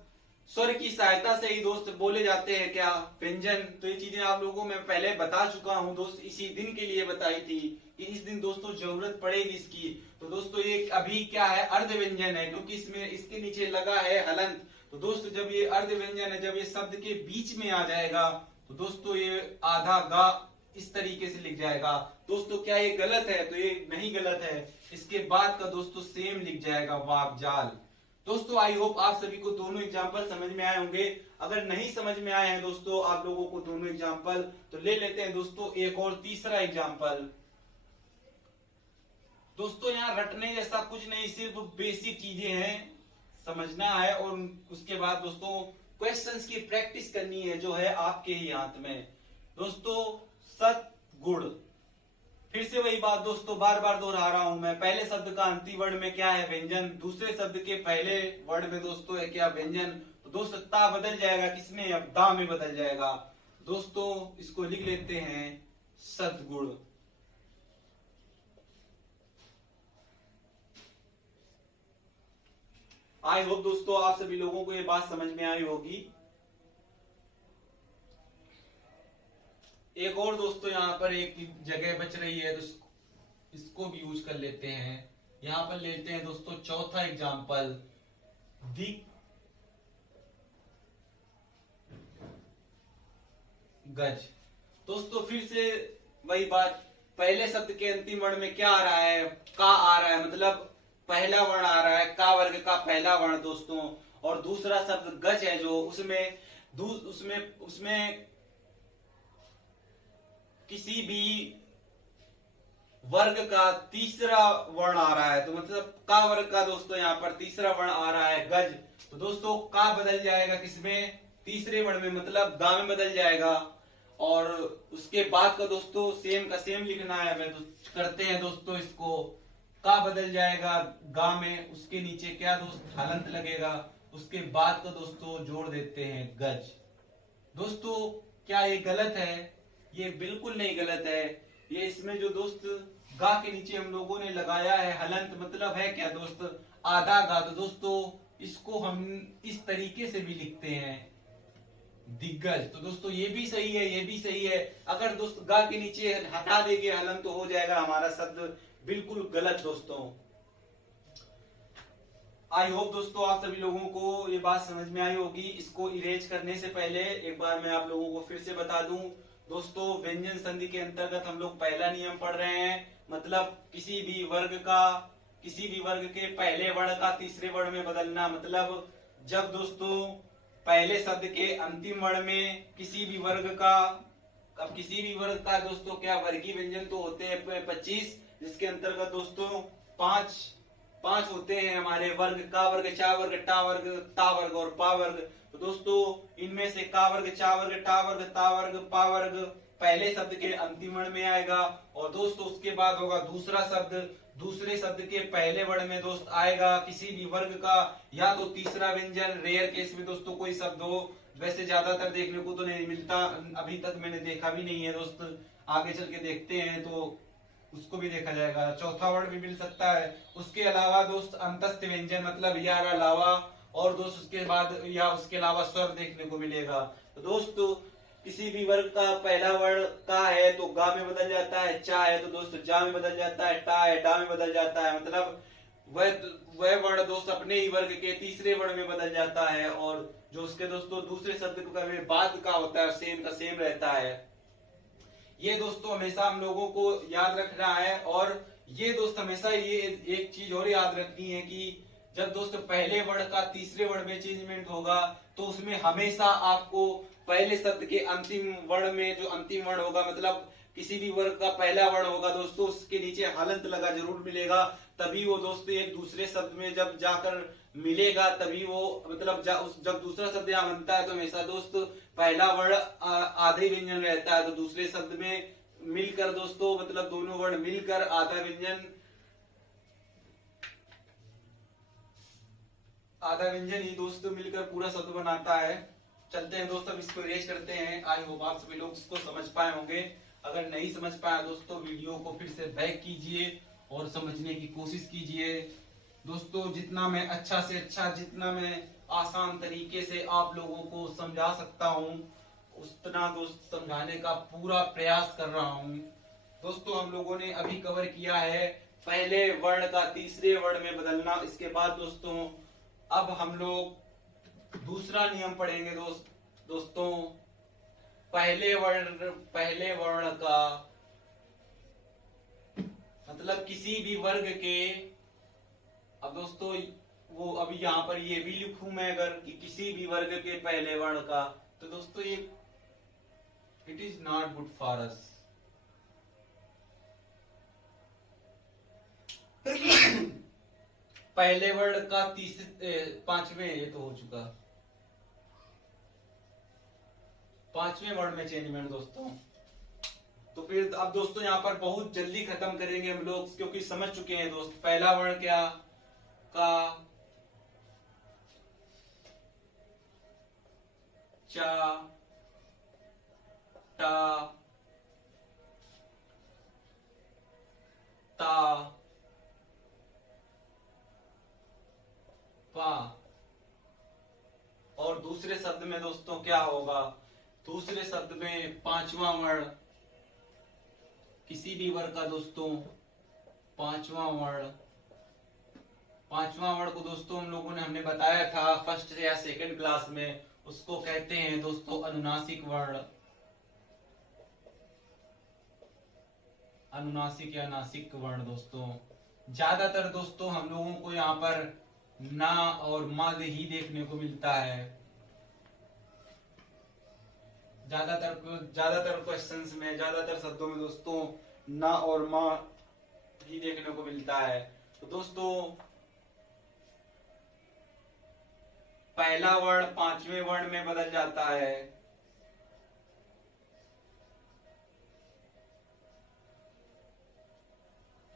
स्वर की सहायता से ही दोस्त बोले जाते हैं क्या? व्यंजन। तो ये चीजें आप लोगों को मैं पहले बता चुका हूं दोस्त, इसी दिन के लिए बताई थी कि इस दिन दोस्तों जरूरत पड़ेगी इसकी। तो दोस्तों ये अभी क्या है? अर्ध व्यंजन है, क्योंकि इसमें इसके नीचे लगा है हलंत। तो दोस्तों जब ये अर्ध व्यंजन है, जब ये शब्द के बीच में आ जाएगा तो दोस्तों ये आधा गा इस तरीके से लिख जाएगा। दोस्तों क्या ये गलत है? तो ये नहीं गलत है, इसके बाद का दोस्तों सेम लिख जाएगा, वाक जाल। दोस्तों आई होप आप सभी को दोनों एग्जाम्पल समझ में आए होंगे। अगर नहीं समझ में आए हैं दोस्तों आप लोगों को दोनों एग्जाम्पल, तो ले लेते हैं दोस्तों एक और तीसरा एग्जाम्पल। दोस्तों यहाँ रटने जैसा कुछ नहीं, सिर्फ बेसिक चीजें हैं, समझना है, और उसके बाद दोस्तों क्वेश्चंस की प्रैक्टिस करनी है, जो है आपके ही हाथ में। दोस्तों सत गुण, फिर से वही बात दोस्तों, बार बार दोहरा रहा हूं मैं, पहले शब्द का अंतिम वर्ण में क्या है? व्यंजन। दूसरे शब्द के पहले वर्ण में दोस्तों है क्या? व्यंजन। तो दोस्तों ता बदल जाएगा किसमें? अब दा में बदल जाएगा। दोस्तों इसको लिख लेते हैं सतगुण। आई होप दोस्तों आप सभी लोगों को ये बात समझ में आई होगी। एक और दोस्तों यहाँ पर एक जगह बच रही है, तो इसको भी यूज कर लेते हैं। यहाँ पर लेते हैं दोस्तों चौथा एग्जाम्पल, दिक गज। दोस्तों फिर से वही बात, पहले शब्द के अंतिम वर्ण में क्या आ रहा है? का आ रहा है, मतलब पहला वर्ण आ रहा है, का वर्ग का पहला वर्ण दोस्तों। और दूसरा शब्द गज है जो उसमें किसी भी वर्ग का तीसरा वर्ण आ रहा है, तो मतलब का वर्ग का दोस्तों यहाँ पर तीसरा वर्ण आ रहा है गज, तो दोस्तों का बदल जाएगा किसमें, तीसरे वर्ण में, मतलब गा में बदल जाएगा। और उसके बाद का दोस्तों सेम का सेम लिखना है हमें, तो करते हैं दोस्तों इसको। का बदल जाएगा गा में, उसके नीचे क्या दोस्त हलंत लगेगा, उसके बाद का दोस्तों जोड़ देते हैं गज। दोस्तों क्या ये गलत है? ये बिल्कुल नहीं गलत है। ये इसमें जो दोस्त गा के नीचे हम लोगों ने लगाया है हलंत, मतलब है क्या दोस्त, आधा गा। तो दोस्तों इसको हम इस तरीके से भी लिखते हैं दिग्गज। तो दोस्तों ये भी सही है, ये भी सही है। अगर दोस्त गा के नीचे हटा देंगे हलंत तो हो जाएगा हमारा शब्द बिल्कुल गलत दोस्तों। आई होप दोस्तों आप सभी लोगों को ये बात समझ में आई होगी। इसको इरेज करने से पहले एक बार मैं आप लोगों को फिर से बता दूं दोस्तों, व्यंजन संधि के अंतर्गत हम लोग पहला नियम पढ़ रहे हैं, मतलब किसी भी वर्ग के पहले वर्ण का तीसरे वर्ण में बदलना। मतलब जब दोस्तों पहले शब्द के अंतिम वर्ण में किसी भी वर्ग का, अब किसी भी वर्ग का दोस्तों क्या वर्गीय व्यंजन तो होते हैं 25, जिसके अंतर्गत दोस्तों पांच होते हैं हमारे वर्ग, का वर्ग, चा वर्ग, टा वर्ग, ता वर्ग और पा वर्ग। तो दोस्तों इनमें से का वर्ग, चा वर्ग, टा वर्ग, ता वर्ग, पा वर्ग पहले शब्द के अंतिम वर्ण में आएगा। और दोस्तों उसके बाद होगा दूसरा शब्द, दूसरे शब्द के पहले वर्ण में दोस्त आएगा किसी भी वर्ग का या तो तीसरा व्यंजन, रेयर केस में दोस्तों कोई शब्द हो, वैसे ज्यादातर देखने को तो नहीं मिलता, अभी तक मैंने देखा भी नहीं है दोस्त, आगे चल के देखते हैं तो उसको भी देखा जाएगा। चौथा वर्ड भी मिल सकता है। उसके अलावा दोस्त अंतस्थ व्यंजन, मतलब या अलावा, और दोस्त उसके बाद या उसके अलावा स्वर देखने को मिलेगा। तो दोस्त किसी भी वर्ग का पहला वर्ण का है तो गा में बदल जाता है, चा है तो दोस्त जा में बदल जाता है, टा है डा में बदल जाता है, मतलब वह वर्ण दोस्त अपने ही वर्ग के तीसरे वर्ण में बदल जाता है। और जो उसके दोस्तों दूसरे शब्द का बाद का होता है सेम का सेम रहता है। ये दोस्तों हमेशा हम लोगों को याद रखना है। और ये दोस्त हमेशा ये एक चीज और याद रखनी है कि जब दोस्त पहले वर्ण का तीसरे वर्ण में चेंजमेंट होगा तो उसमें हमेशा आपको पहले शब्द के अंतिम वर्ण में, जो अंतिम वर्ण होगा, मतलब किसी भी वर्ग का पहला वर्ण होगा दोस्तों, उसके नीचे हलंत लगा जरूर मिलेगा, तभी वो दोस्तों एक दूसरे शब्द में जब जाकर मिलेगा तभी वो, मतलब जब दूसरा शब्द यहाँ बनता है तो हमेशा दोस्त पहला वर्ण आधे व्यंजन रहता है, तो दूसरे शब्द में मिलकर दोस्तों, मतलब दोनों वर्ण मिलकर आधा व्यंजन ही दोस्तों मिलकर पूरा शब्द बनाता है। चलते हैं दोस्तों, अब इसको इरेज करते हैं। आई होप आप सभी लोग इसको समझ पाए होंगे। अगर नहीं समझ पाया दोस्तों, वीडियो को फिर से बैक कीजिए और समझने की कोशिश कीजिए। दोस्तों जितना मैं अच्छा से अच्छा, जितना मैं आसान तरीके से आप लोगों को समझा सकता हूँ उतना दोस्त समझाने का पूरा प्रयास कर रहा हूँ। दोस्तों हम लोगों ने अभी कवर किया है पहले वर्ण का तीसरे वर्ण में बदलना। इसके बाद दोस्तों अब हम लोग दूसरा नियम पढ़ेंगे दोस्तों पहले वर्ण का, मतलब किसी भी वर्ग के, अब दोस्तों वो अभी यहाँ पर ये भी लिखूं मैं अगर कि किसी भी वर्ग के पहले वर्ण का, तो दोस्तों ये it is not good for us. पहले वर्ण का पांचवें, ये तो हो चुका, पांचवें वर्ण में चेंजमेंट दोस्तों। तो फिर अब दोस्तों यहाँ पर बहुत जल्दी खत्म करेंगे हम लोग, क्योंकि समझ चुके हैं दोस्त पहला वर्ण क्या, का, चा, टा, ता, पा। और दूसरे शब्द में दोस्तों क्या होगा, दूसरे शब्द में पांचवा वर्ण, किसी भी वर्ग का दोस्तों पांचवा वर्ण को दोस्तों हम लोगों ने हमने बताया था फर्स्ट या सेकंड क्लास में, उसको कहते हैं दोस्तों अनुनासिक वर्ण, अनुनासिक या नासिक वर्ण। दोस्तों ज्यादातर दोस्तों हम लोगों को यहाँ पर ना और मद ही देखने को मिलता है, ज्यादातर क्वेश्चंस में, ज्यादातर शब्दों में दोस्तों ना और माँ ही देखने को मिलता है। तो दोस्तों पहला वर्ण पांचवें वर्ण में बदल जाता है।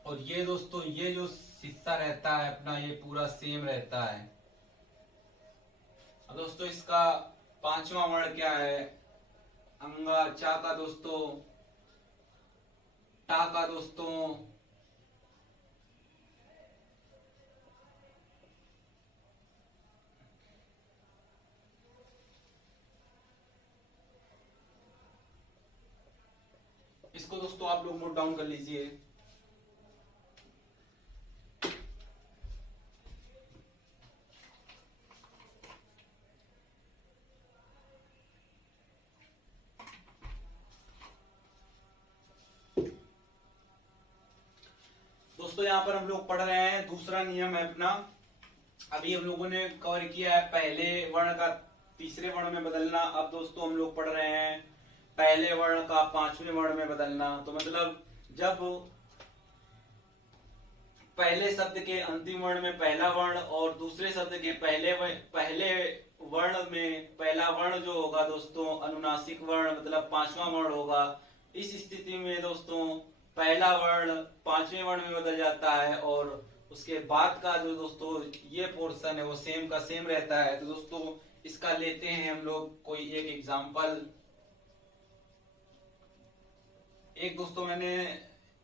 और ये दोस्तों ये जो हिस्सा रहता है अपना, ये पूरा सेम रहता है। अब दोस्तों इसका पांचवा वर्ण क्या है? अंगा चा का दोस्तों, टा का दोस्तों, इसको दोस्तों आप लोग नोट डाउन कर लीजिए। दोस्तों यहाँ पर हम लोग पढ़ रहे हैं दूसरा नियम है अपना। अभी हम लोगों ने कवर किया है पहले वर्ण का तीसरे वर्ण में बदलना। अब दोस्तों हम लोग पढ़ रहे हैं पहले वर्ण का पांचवें वर्ण में बदलना। तो मतलब जब पहले शब्द के अंतिम वर्ण में पहला वर्ण और दूसरे शब्द के पहले वर्ण में पहला वर्ण जो होगा दोस्तों अनुनासिक वर्ण मतलब पांचवा वर्ण होगा। इस स्थिति में दोस्तों पहला वर्ण पांचवें वर्ण में बदल जाता है और उसके बाद का जो दोस्तों ये पोर्शन है वो सेम का सेम रहता है। तो दोस्तों इसका लेते हैं हम लोग कोई एक एग्जांपल। एक दोस्तों मैंने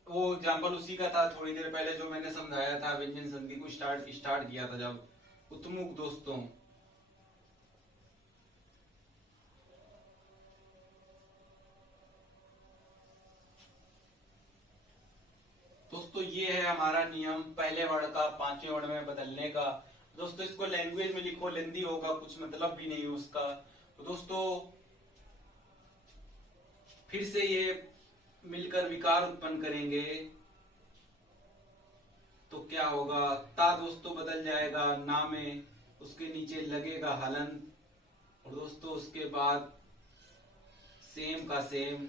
वो एग्जांपल उसी का था थोड़ी देर पहले जो मैंने समझाया था, व्यंजन संधि को स्टार्ट किया था जब उत्मुख दोस्तों। दोस्तों ये है हमारा नियम पहले वर्ण का पांचवें वर्ण में बदलने का। दोस्तों इसको लैंग्वेज में लिखो, लेंदी होगा, कुछ मतलब भी नहीं है उसका। तो दोस्तों फिर से ये मिलकर विकार उत्पन्न करेंगे तो क्या होगा? ता दोस्तों बदल जाएगा ना में, उसके नीचे लगेगा हलंत और दोस्तों उसके बाद सेम का सेम।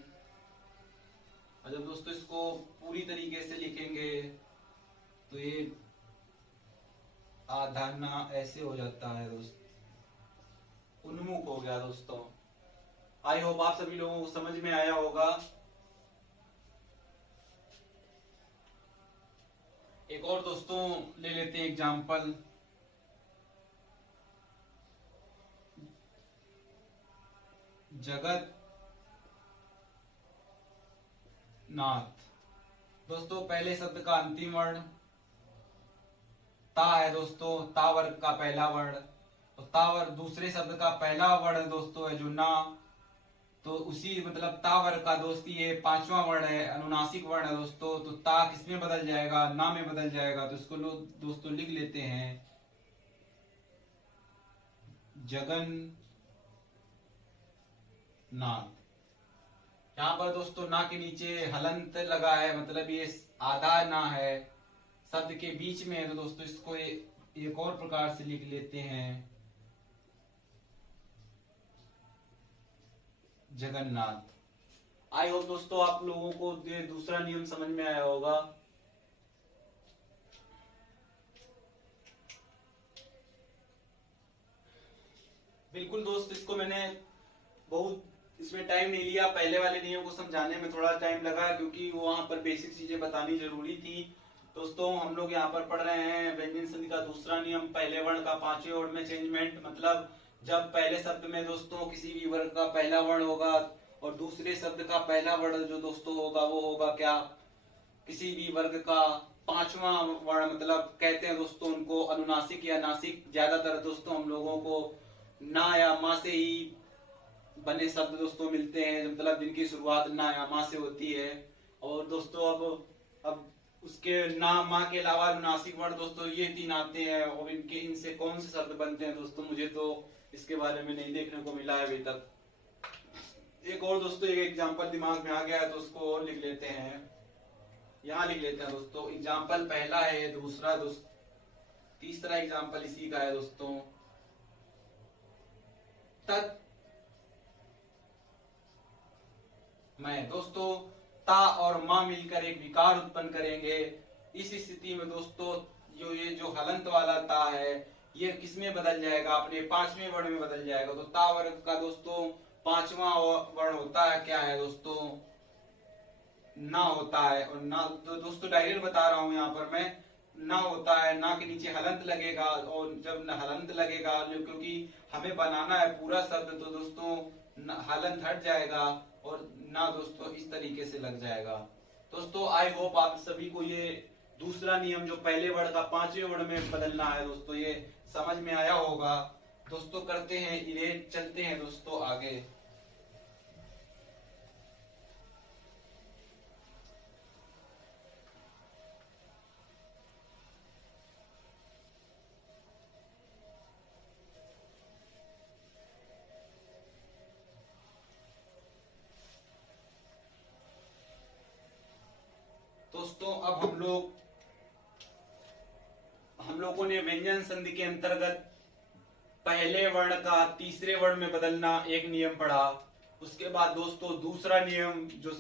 और जब दोस्तों इसको पूरी तरीके से लिखेंगे तो ये आधाना ऐसे हो जाता है दोस्तों, उन्मुख हो गया दोस्तों। आई होप आप सभी लोगों को समझ में आया होगा। एक और दोस्तों ले लेते हैं एग्जांपल। जगत नाथ। दोस्तों पहले शब्द का अंतिम वर्ण ता है दोस्तों, ता वर्ग का पहला वर्ण। तो ता वर्ग दूसरे शब्द का पहला वर्ण दोस्तों है जो ना। तो उसी मतलब ता वर्ग का दोस्ती ये पांचवा वर्ण है, अनुनासिक वर्ण है दोस्तों। तो ता किसमें बदल जाएगा? ना में बदल जाएगा। तो इसको दोस्तों लिख लेते हैं जगन नाथ। यहाँ पर दोस्तों ना के नीचे हलंत लगा है, मतलब ये आधा ना है, शब्द के बीच में है। तो दोस्तों इसको एक और प्रकार से लिख लेते हैं जगन्नाथ। आई होप दोस्तों आप लोगों को ये दूसरा नियम समझ में आया होगा। बिल्कुल दोस्त, इसको मैंने बहुत इसमें टाइम नहीं लिया, पहले वाले नियम को समझाने में थोड़ा टाइम लगा क्योंकि वो वहां पर बेसिक चीजें बतानी जरूरी थी। दोस्तों हम लोग यहाँ पर पढ़ रहे हैं व्यंजन संधि का दूसरा नियम पहले वर्ण का पांचवें वर्ण में चेंजमेंट। मतलब जब पहले शब्द में दोस्तों किसी भी वर्ग का पहला वर्ण होगा और दूसरे शब्द का पहला वर्ण जो दोस्तों होगा वो होगा क्या? किसी भी वर्ग का पांचवा वर्ण, मतलब कहते हैं दोस्तों उनको अनुनासिक या नासिक। ज्यादातर दोस्तों हम लोगों को ना या माँ से ही बने शब्द दोस्तों मिलते हैं, मतलब जिनकी शुरुआत ना या माँ से होती है। और दोस्तों अब उसके ना माँ के अलावा अनुनासिक वर्ण दोस्तों ये तीन आते हैं और इनसे कौन से शब्द बनते हैं दोस्तों मुझे तो इसके बारे में नहीं देखने को मिला है अभी तक। एक और दोस्तों एक एग्जांपल दिमाग में आ गया है तो उसको और लिख लेते हैं, यहाँ लिख लेते हैं दोस्तों। एग्जांपल पहला है, दूसरा तीसरा एग्जांपल इसी का है दोस्तों। तत् मैं। दोस्तों ता और मां मिलकर एक विकार उत्पन्न करेंगे। इस स्थिति में दोस्तों ये जो हलंत वाला ता है ये किसमें बदल जाएगा, अपने पांचवें वर्ण में बदल जाएगा। तो ता वर्ग का दोस्तों पांचवा वर्ण होता है, क्या है दोस्तों, ना होता है। और ना तो दोस्तों डायरेक्ट बता रहा हूं यहाँ पर मैं, ना होता है, ना के नीचे हलंत लगेगा। और जब हलंत लगेगा, क्योंकि हमें बनाना है पूरा शब्द, तो दोस्तों हलंत हट जाएगा और ना दोस्तों इस तरीके से लग जाएगा। दोस्तों आई होप आप सभी को ये दूसरा नियम जो पहले वर्ड का पांचवें वर्ड में बदलना है दोस्तों ये समझ में आया होगा। दोस्तों करते हैं इन्हें, चलते हैं दोस्तों आगे। दोस्तों अब हम लोगों ने व्यंजन संधि के अंतर्गत पहले वर्ण का तीसरे वर्ण में बदलना एक नियम पढ़ा। उसके बाद दोस्तों दूसरा नियम जो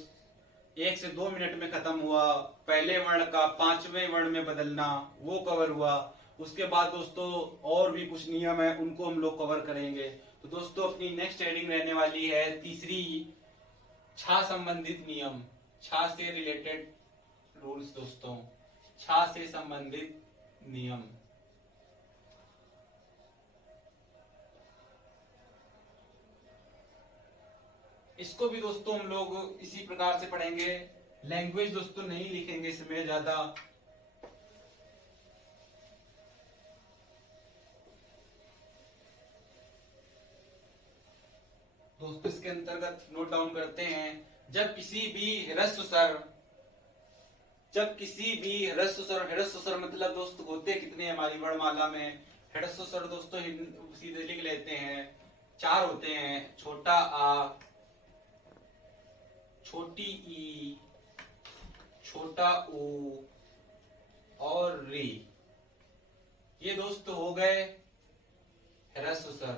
1 से 2 मिनट में खत्म हुआ, पहले वर्ण का पांचवें वर्ण में बदलना, वो कवर हुआ। उसके बाद दोस्तों और भी कुछ नियम है, उनको हम लोग कवर करेंगे। तो दोस्तों अपनी नेक्स्ट हेडिंग रहने वाली है तीसरी, छा संबंधित नियम, छा से रिलेटेड रूल्स। दोस्तों छा से संबंधित नियम, इसको भी दोस्तों हम लोग इसी प्रकार से पढ़ेंगे। लैंग्वेज दोस्तों नहीं लिखेंगे इसमें ज्यादा। दोस्तों इसके अंतर्गत नोट डाउन करते हैं, जब किसी भी ह्रस्व स्वर, ह्रस्व स्वर मतलब दोस्तों होते कितने हमारी वर्णमाला में, ह्रस्व स्वर दोस्तों सीधे लिख लेते हैं, 4 होते हैं। छोटा आ, छोटी ई, छोटा ऊ और री, ये दोस्तों हो गए ह्रस्व स्वर।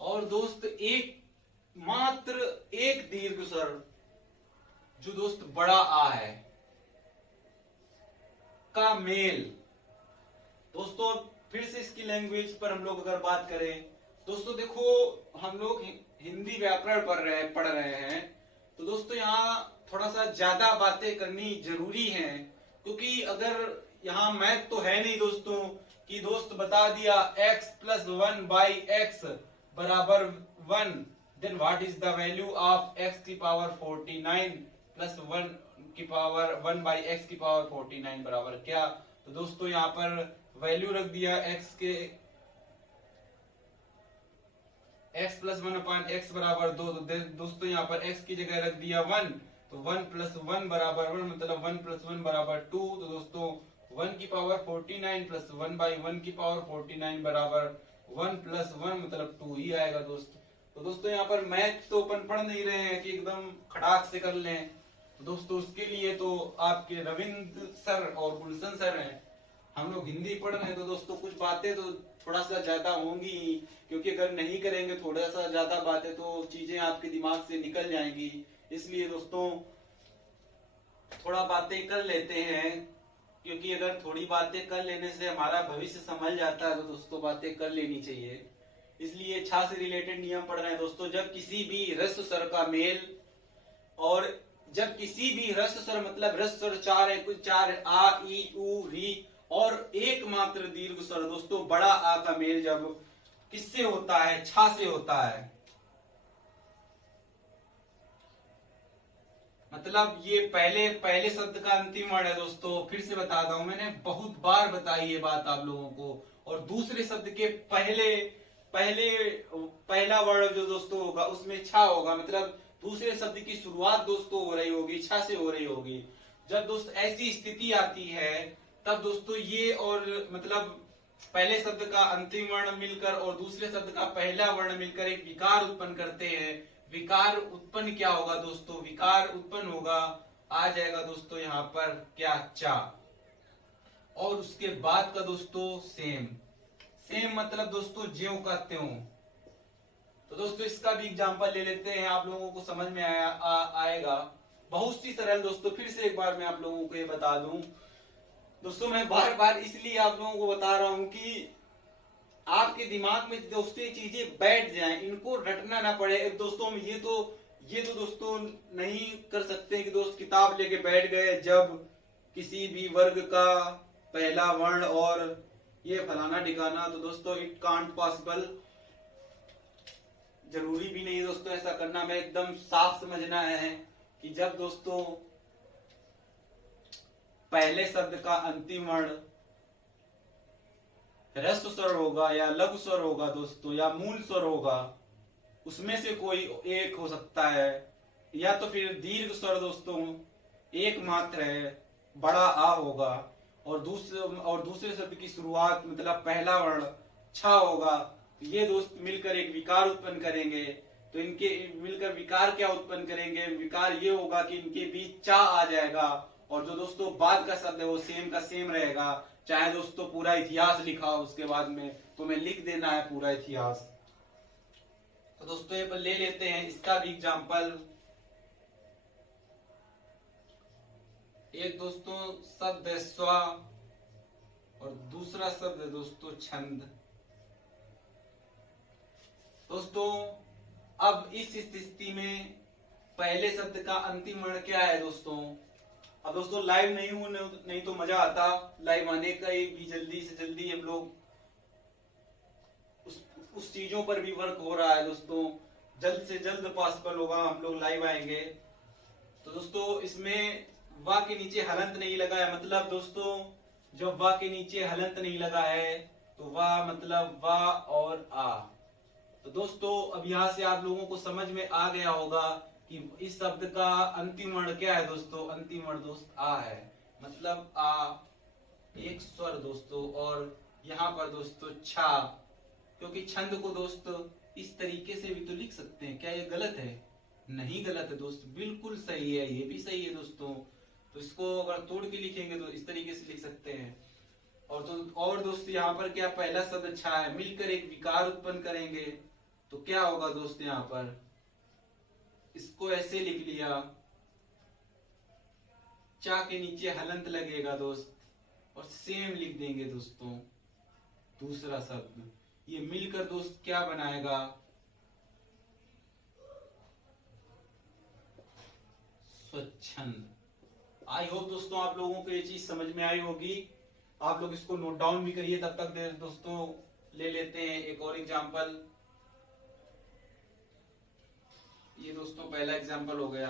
और दोस्त मात्र एक दीर्घ स्वर जो दोस्त बड़ा आ है का मेल। दोस्तों फिर से इसकी लैंग्वेज पर हम लोग अगर बात करें, दोस्तों देखो हम लोग हिंदी व्याकरण पढ़ रहे हैं, तो दोस्तों यहाँ थोड़ा सा ज्यादा बातें करनी जरूरी है, क्योंकि अगर यहाँ मैथ तो है नहीं दोस्तों कि दोस्त बता दिया x + 1 / x बराबर 1, then what is the value of x⁴ 49 + 1/x⁴ 49 बराबर क्या। तो दोस्तों यहाँ पर वैल्यू रख दिया x + 1/x बराबर 2। तो दोस्तों यहाँ पर x की जगह रख दिया 1, तो 1 + 1 बराबर 1, मतलब 1 + 1 बराबर 2। तो दोस्तों 1⁴49 + 1/1⁴49 बराबर 1 + 1 मतलब 2 ही आएगा दोस्तों। तो दोस्तों यहाँ पर मैथ तो अपन पढ़ नहीं रहे हैं कि एकदम खड़ाक से कर लें। तो दोस्तों उसके लिए तो आपके रविंद्र सर और गुलशन सर हैं, हम लोग हिंदी पढ़ रहे हैं, तो दोस्तों कुछ बातें तो थोड़ा सा ज्यादा होंगी ही, क्योंकि अगर नहीं करेंगे थोड़ा सा ज्यादा बातें तो चीजें आपके दिमाग से निकल जाएंगी। इसलिए दोस्तों थोड़ा बातें कर लेते हैं, क्योंकि अगर थोड़ी बातें कर लेने से हमारा भविष्य संभल जाता है, तो दोस्तों बातें कर लेनी चाहिए। इसलिए छा से रिलेटेड नियम पढ़ रहे हैं दोस्तों। जब किसी भी ह्रस्व स्वर का मेल, और जब किसी भी ह्रस्व स्वर मतलब ह्रस्व स्वर 4 है, कुछ 4 है, आ, ई, उ, री, और एकमात्र दीर्घ स्वर दोस्तों बड़ा आ का मेल जब किससे होता है, छा से होता है, मतलब ये पहले शब्द का अंतिम वर्ण है दोस्तों। फिर से बताता हूं, मैंने बहुत बार बताई ये बात आप लोगों को। और दूसरे शब्द के पहला वर्ण जो दोस्तों होगा उसमें छा होगा, मतलब दूसरे शब्द की शुरुआत दोस्तों हो रही होगी, छा से हो रही होगी। जब दोस्त ऐसी स्थिति आती है तब दोस्तों ये, और मतलब पहले शब्द का अंतिम वर्ण मिलकर और दूसरे शब्द का पहला वर्ण मिलकर एक विकार उत्पन्न करते हैं। विकार उत्पन्न क्या होगा दोस्तों, विकार उत्पन्न होगा, आ जाएगा दोस्तों यहाँ पर क्या, चा। और उसके बाद का दोस्तों सेम मतलब दोस्तों ज्यों का त्यों। तो दोस्तों इसका भी एग्जांपल ले लेते हैं, आप लोगों को समझ में आएगा। बहुत सी सरल दोस्तों, फिर से एक बार मैं आप लोगों को ये बता दूं दोस्तों, मैं बार बार इसलिए आप लोगों को बता रहा हूं कि आपके दिमाग में दोस्तों ये चीजें बैठ जाएं, इनको रटना ना पड़े दोस्तों। ये तो दोस्तों नहीं कर सकते कि दोस्त किताब लेके बैठ गए, जब किसी भी वर्ग का पहला वर्ण और ये फलाना ठिकाना, तो दोस्तों इट कांट पॉसिबल। जरूरी भी नहीं है दोस्तों ऐसा करना, मैं एकदम साफ समझना है कि जब दोस्तों पहले शब्द का अंतिम वर्ण ह्रस्व स्वर होगा या लघु स्वर होगा दोस्तों, या मूल स्वर होगा, उसमें से कोई एक हो सकता है, या तो फिर दीर्घ स्वर दोस्तों एक मात्र है, बड़ा आ होगा, और दूसरे शब्द की शुरुआत मतलब पहला वर्ण छा होगा। ये दोस्त मिलकर एक विकार उत्पन्न करेंगे। तो इनके मिलकर विकार क्या उत्पन्न करेंगे? विकार ये होगा कि इनके बीच चा आ जाएगा, और जो दोस्तों बाद का शब्द है वो सेम का सेम रहेगा, चाहे दोस्तों पूरा इतिहास लिखा हो उसके बाद में, तो मैं लिख देना है पूरा इतिहास। तो दोस्तों ये पर ले लेते हैं इसका भी एग्जाम्पल। एक दोस्तों शब्द है स्व, और दूसरा शब्द है दोस्तों छंद। दोस्तों अब इस स्थिति में पहले शब्द का अंतिम वर्ण क्या है दोस्तों? अब दोस्तों लाइव नहीं हूं, नहीं तो मजा आता लाइव आने का, भी जल्दी से जल्दी हम लोग उस चीजों पर भी वर्क हो रहा है दोस्तों, जल्द से जल्द पॉसिबल होगा हम लोग लाइव आएंगे। तो दोस्तों इसमें वा के नीचे हलंत नहीं लगा है, मतलब दोस्तों जब वा के नीचे हलंत नहीं लगा है तो वा मतलब वा और आ। तो दोस्तों अब यहाँ से आप लोगों को समझ में आ गया होगा कि इस शब्द का अंतिम वर्ण क्या है दोस्तों? अंतिम वर्ण दोस्त आ है, मतलब आ एक स्वर दोस्तों, और यहाँ पर दोस्तों छा। क्योंकि छंद को दोस्तों इस तरीके से भी तो लिख सकते हैं, क्या ये गलत है? नहीं गलत है दोस्त, बिल्कुल सही है, ये भी सही है दोस्तों। तो इसको अगर तोड़ के लिखेंगे तो इस तरीके से लिख सकते हैं। और दोस्त यहाँ पर क्या पहला शब्द छा है, मिलकर एक विकार उत्पन्न करेंगे, तो क्या होगा दोस्त? यहाँ पर इसको ऐसे लिख लिया, चा के नीचे हलंत लगेगा दोस्त, और सेम लिख देंगे दोस्तों दूसरा शब्द। ये मिलकर दोस्त क्या बनाएगा? स्वच्छंद। आई होप दोस्तों आप लोगों को ये चीज समझ में आई होगी। आप लोग इसको नोट डाउन भी करिए, तब तक दोस्तों ले लेते हैं एक और एग्जांपल। ये दोस्तों पहला एग्जांपल हो गया।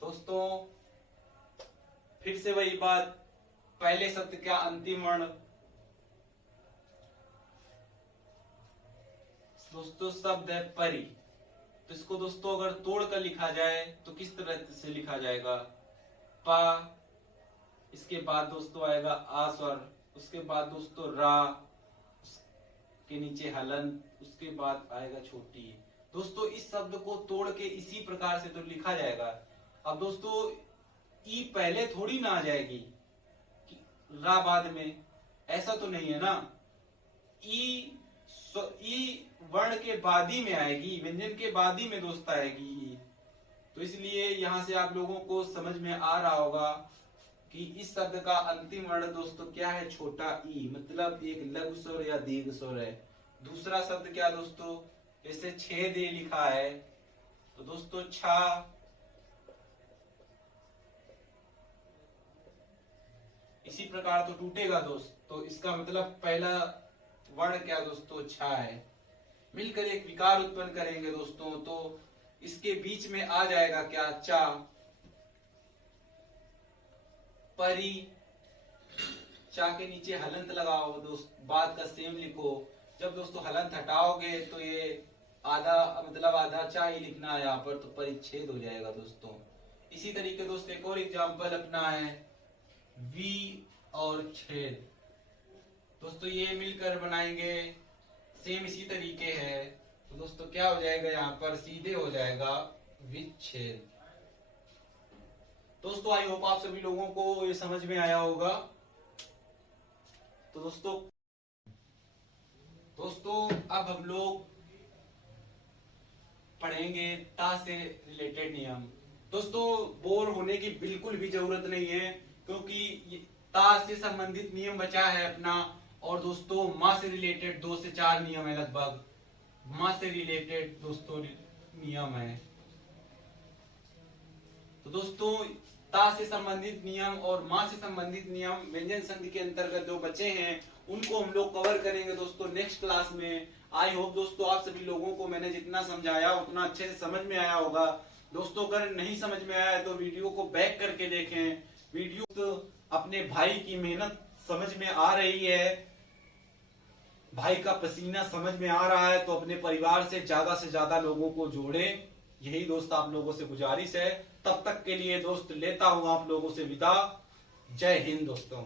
दोस्तों फिर से वही बात, पहले शब्द का अंतिम वर्ण दोस्तों शब्द है परी। तो इसको दोस्तों अगर तोड़ कर लिखा जाए तो किस तरह से लिखा जाएगा? पा, इसके बाद दोस्तों आएगा आ स्वर, उसके बाद दोस्तों रा, उसके नीचे हलंत, उसके बाद आएगा छोटी। दोस्तों इस शब्द को तोड़ के इसी प्रकार से तो लिखा जाएगा। अब दोस्तों ई पहले थोड़ी ना आ जाएगी, रा बाद में, ऐसा तो नहीं है ना। ई वर्ण के बाद ही में आएगी, व्यंजन के बाद ही में दोस्त आएगी। तो इसलिए यहां से आप लोगों को समझ में आ रहा होगा कि इस शब्द का अंतिम वर्ण दोस्तों क्या है? छोटा ई, मतलब एक लघु स्वर या दीर्घ स्वर है। दूसरा शब्द क्या दोस्तों? जैसे छेद ए लिखा है, तो दोस्तों छा, इसी प्रकार तो टूटेगा दोस्त। तो इसका मतलब पहला वर्ण क्या दोस्तों? छा है। मिलकर एक विकार उत्पन्न करेंगे दोस्तों, तो इसके बीच में आ जाएगा क्या? चा। परी, चा के नीचे हलंत लगाओ दोस्त, बाद का सेम लिखो। जब दोस्तों हलंत हटाओगे तो ये आधा मतलब आधा चा ही लिखना है यहाँ पर, तो परिच्छेद हो जाएगा दोस्तों। इसी तरीके दोस्तों एक और एग्जाम्पल अपना है वी और छेद। दोस्तों ये मिलकर बनाएंगे, सेम इसी तरीके है। तो दोस्तों क्या हो जाएगा? यहाँ पर सीधे हो जाएगा विच्छेद। दोस्तों आई होप आप सभी लोगों को ये समझ में आया होगा। तो दोस्तों अब हम लोग पढ़ेंगे ता से रिलेटेड नियम। दोस्तों बोर होने की बिल्कुल भी जरूरत नहीं है, क्योंकि ता से संबंधित नियम बचा है अपना। और दोस्तों माँ से रिलेटेड 2 से 4 नियम है लगभग। माँ से रिलेटेड दोस्तों नियम है। तो दोस्तों ता से संबंधित नियम और माँ से संबंधित नियम व्यंजन संधि के अंतर्गत जो बचे हैं उनको हम लोग कवर करेंगे दोस्तों नेक्स्ट क्लास में। आई होप दोस्तों आप सभी लोगों को मैंने जितना समझाया उतना अच्छे से समझ में आया होगा। दोस्तों अगर नहीं समझ में आया तो वीडियो को बैक करके देखें। वीडियो तो अपने भाई की मेहनत समझ में आ रही है, भाई का पसीना समझ में आ रहा है, तो अपने परिवार से ज्यादा लोगों को जोड़े। यही दोस्त आप लोगों से गुजारिश है। तब तक के लिए दोस्त लेता हूं आप लोगों से विदा। जय हिंद दोस्तों।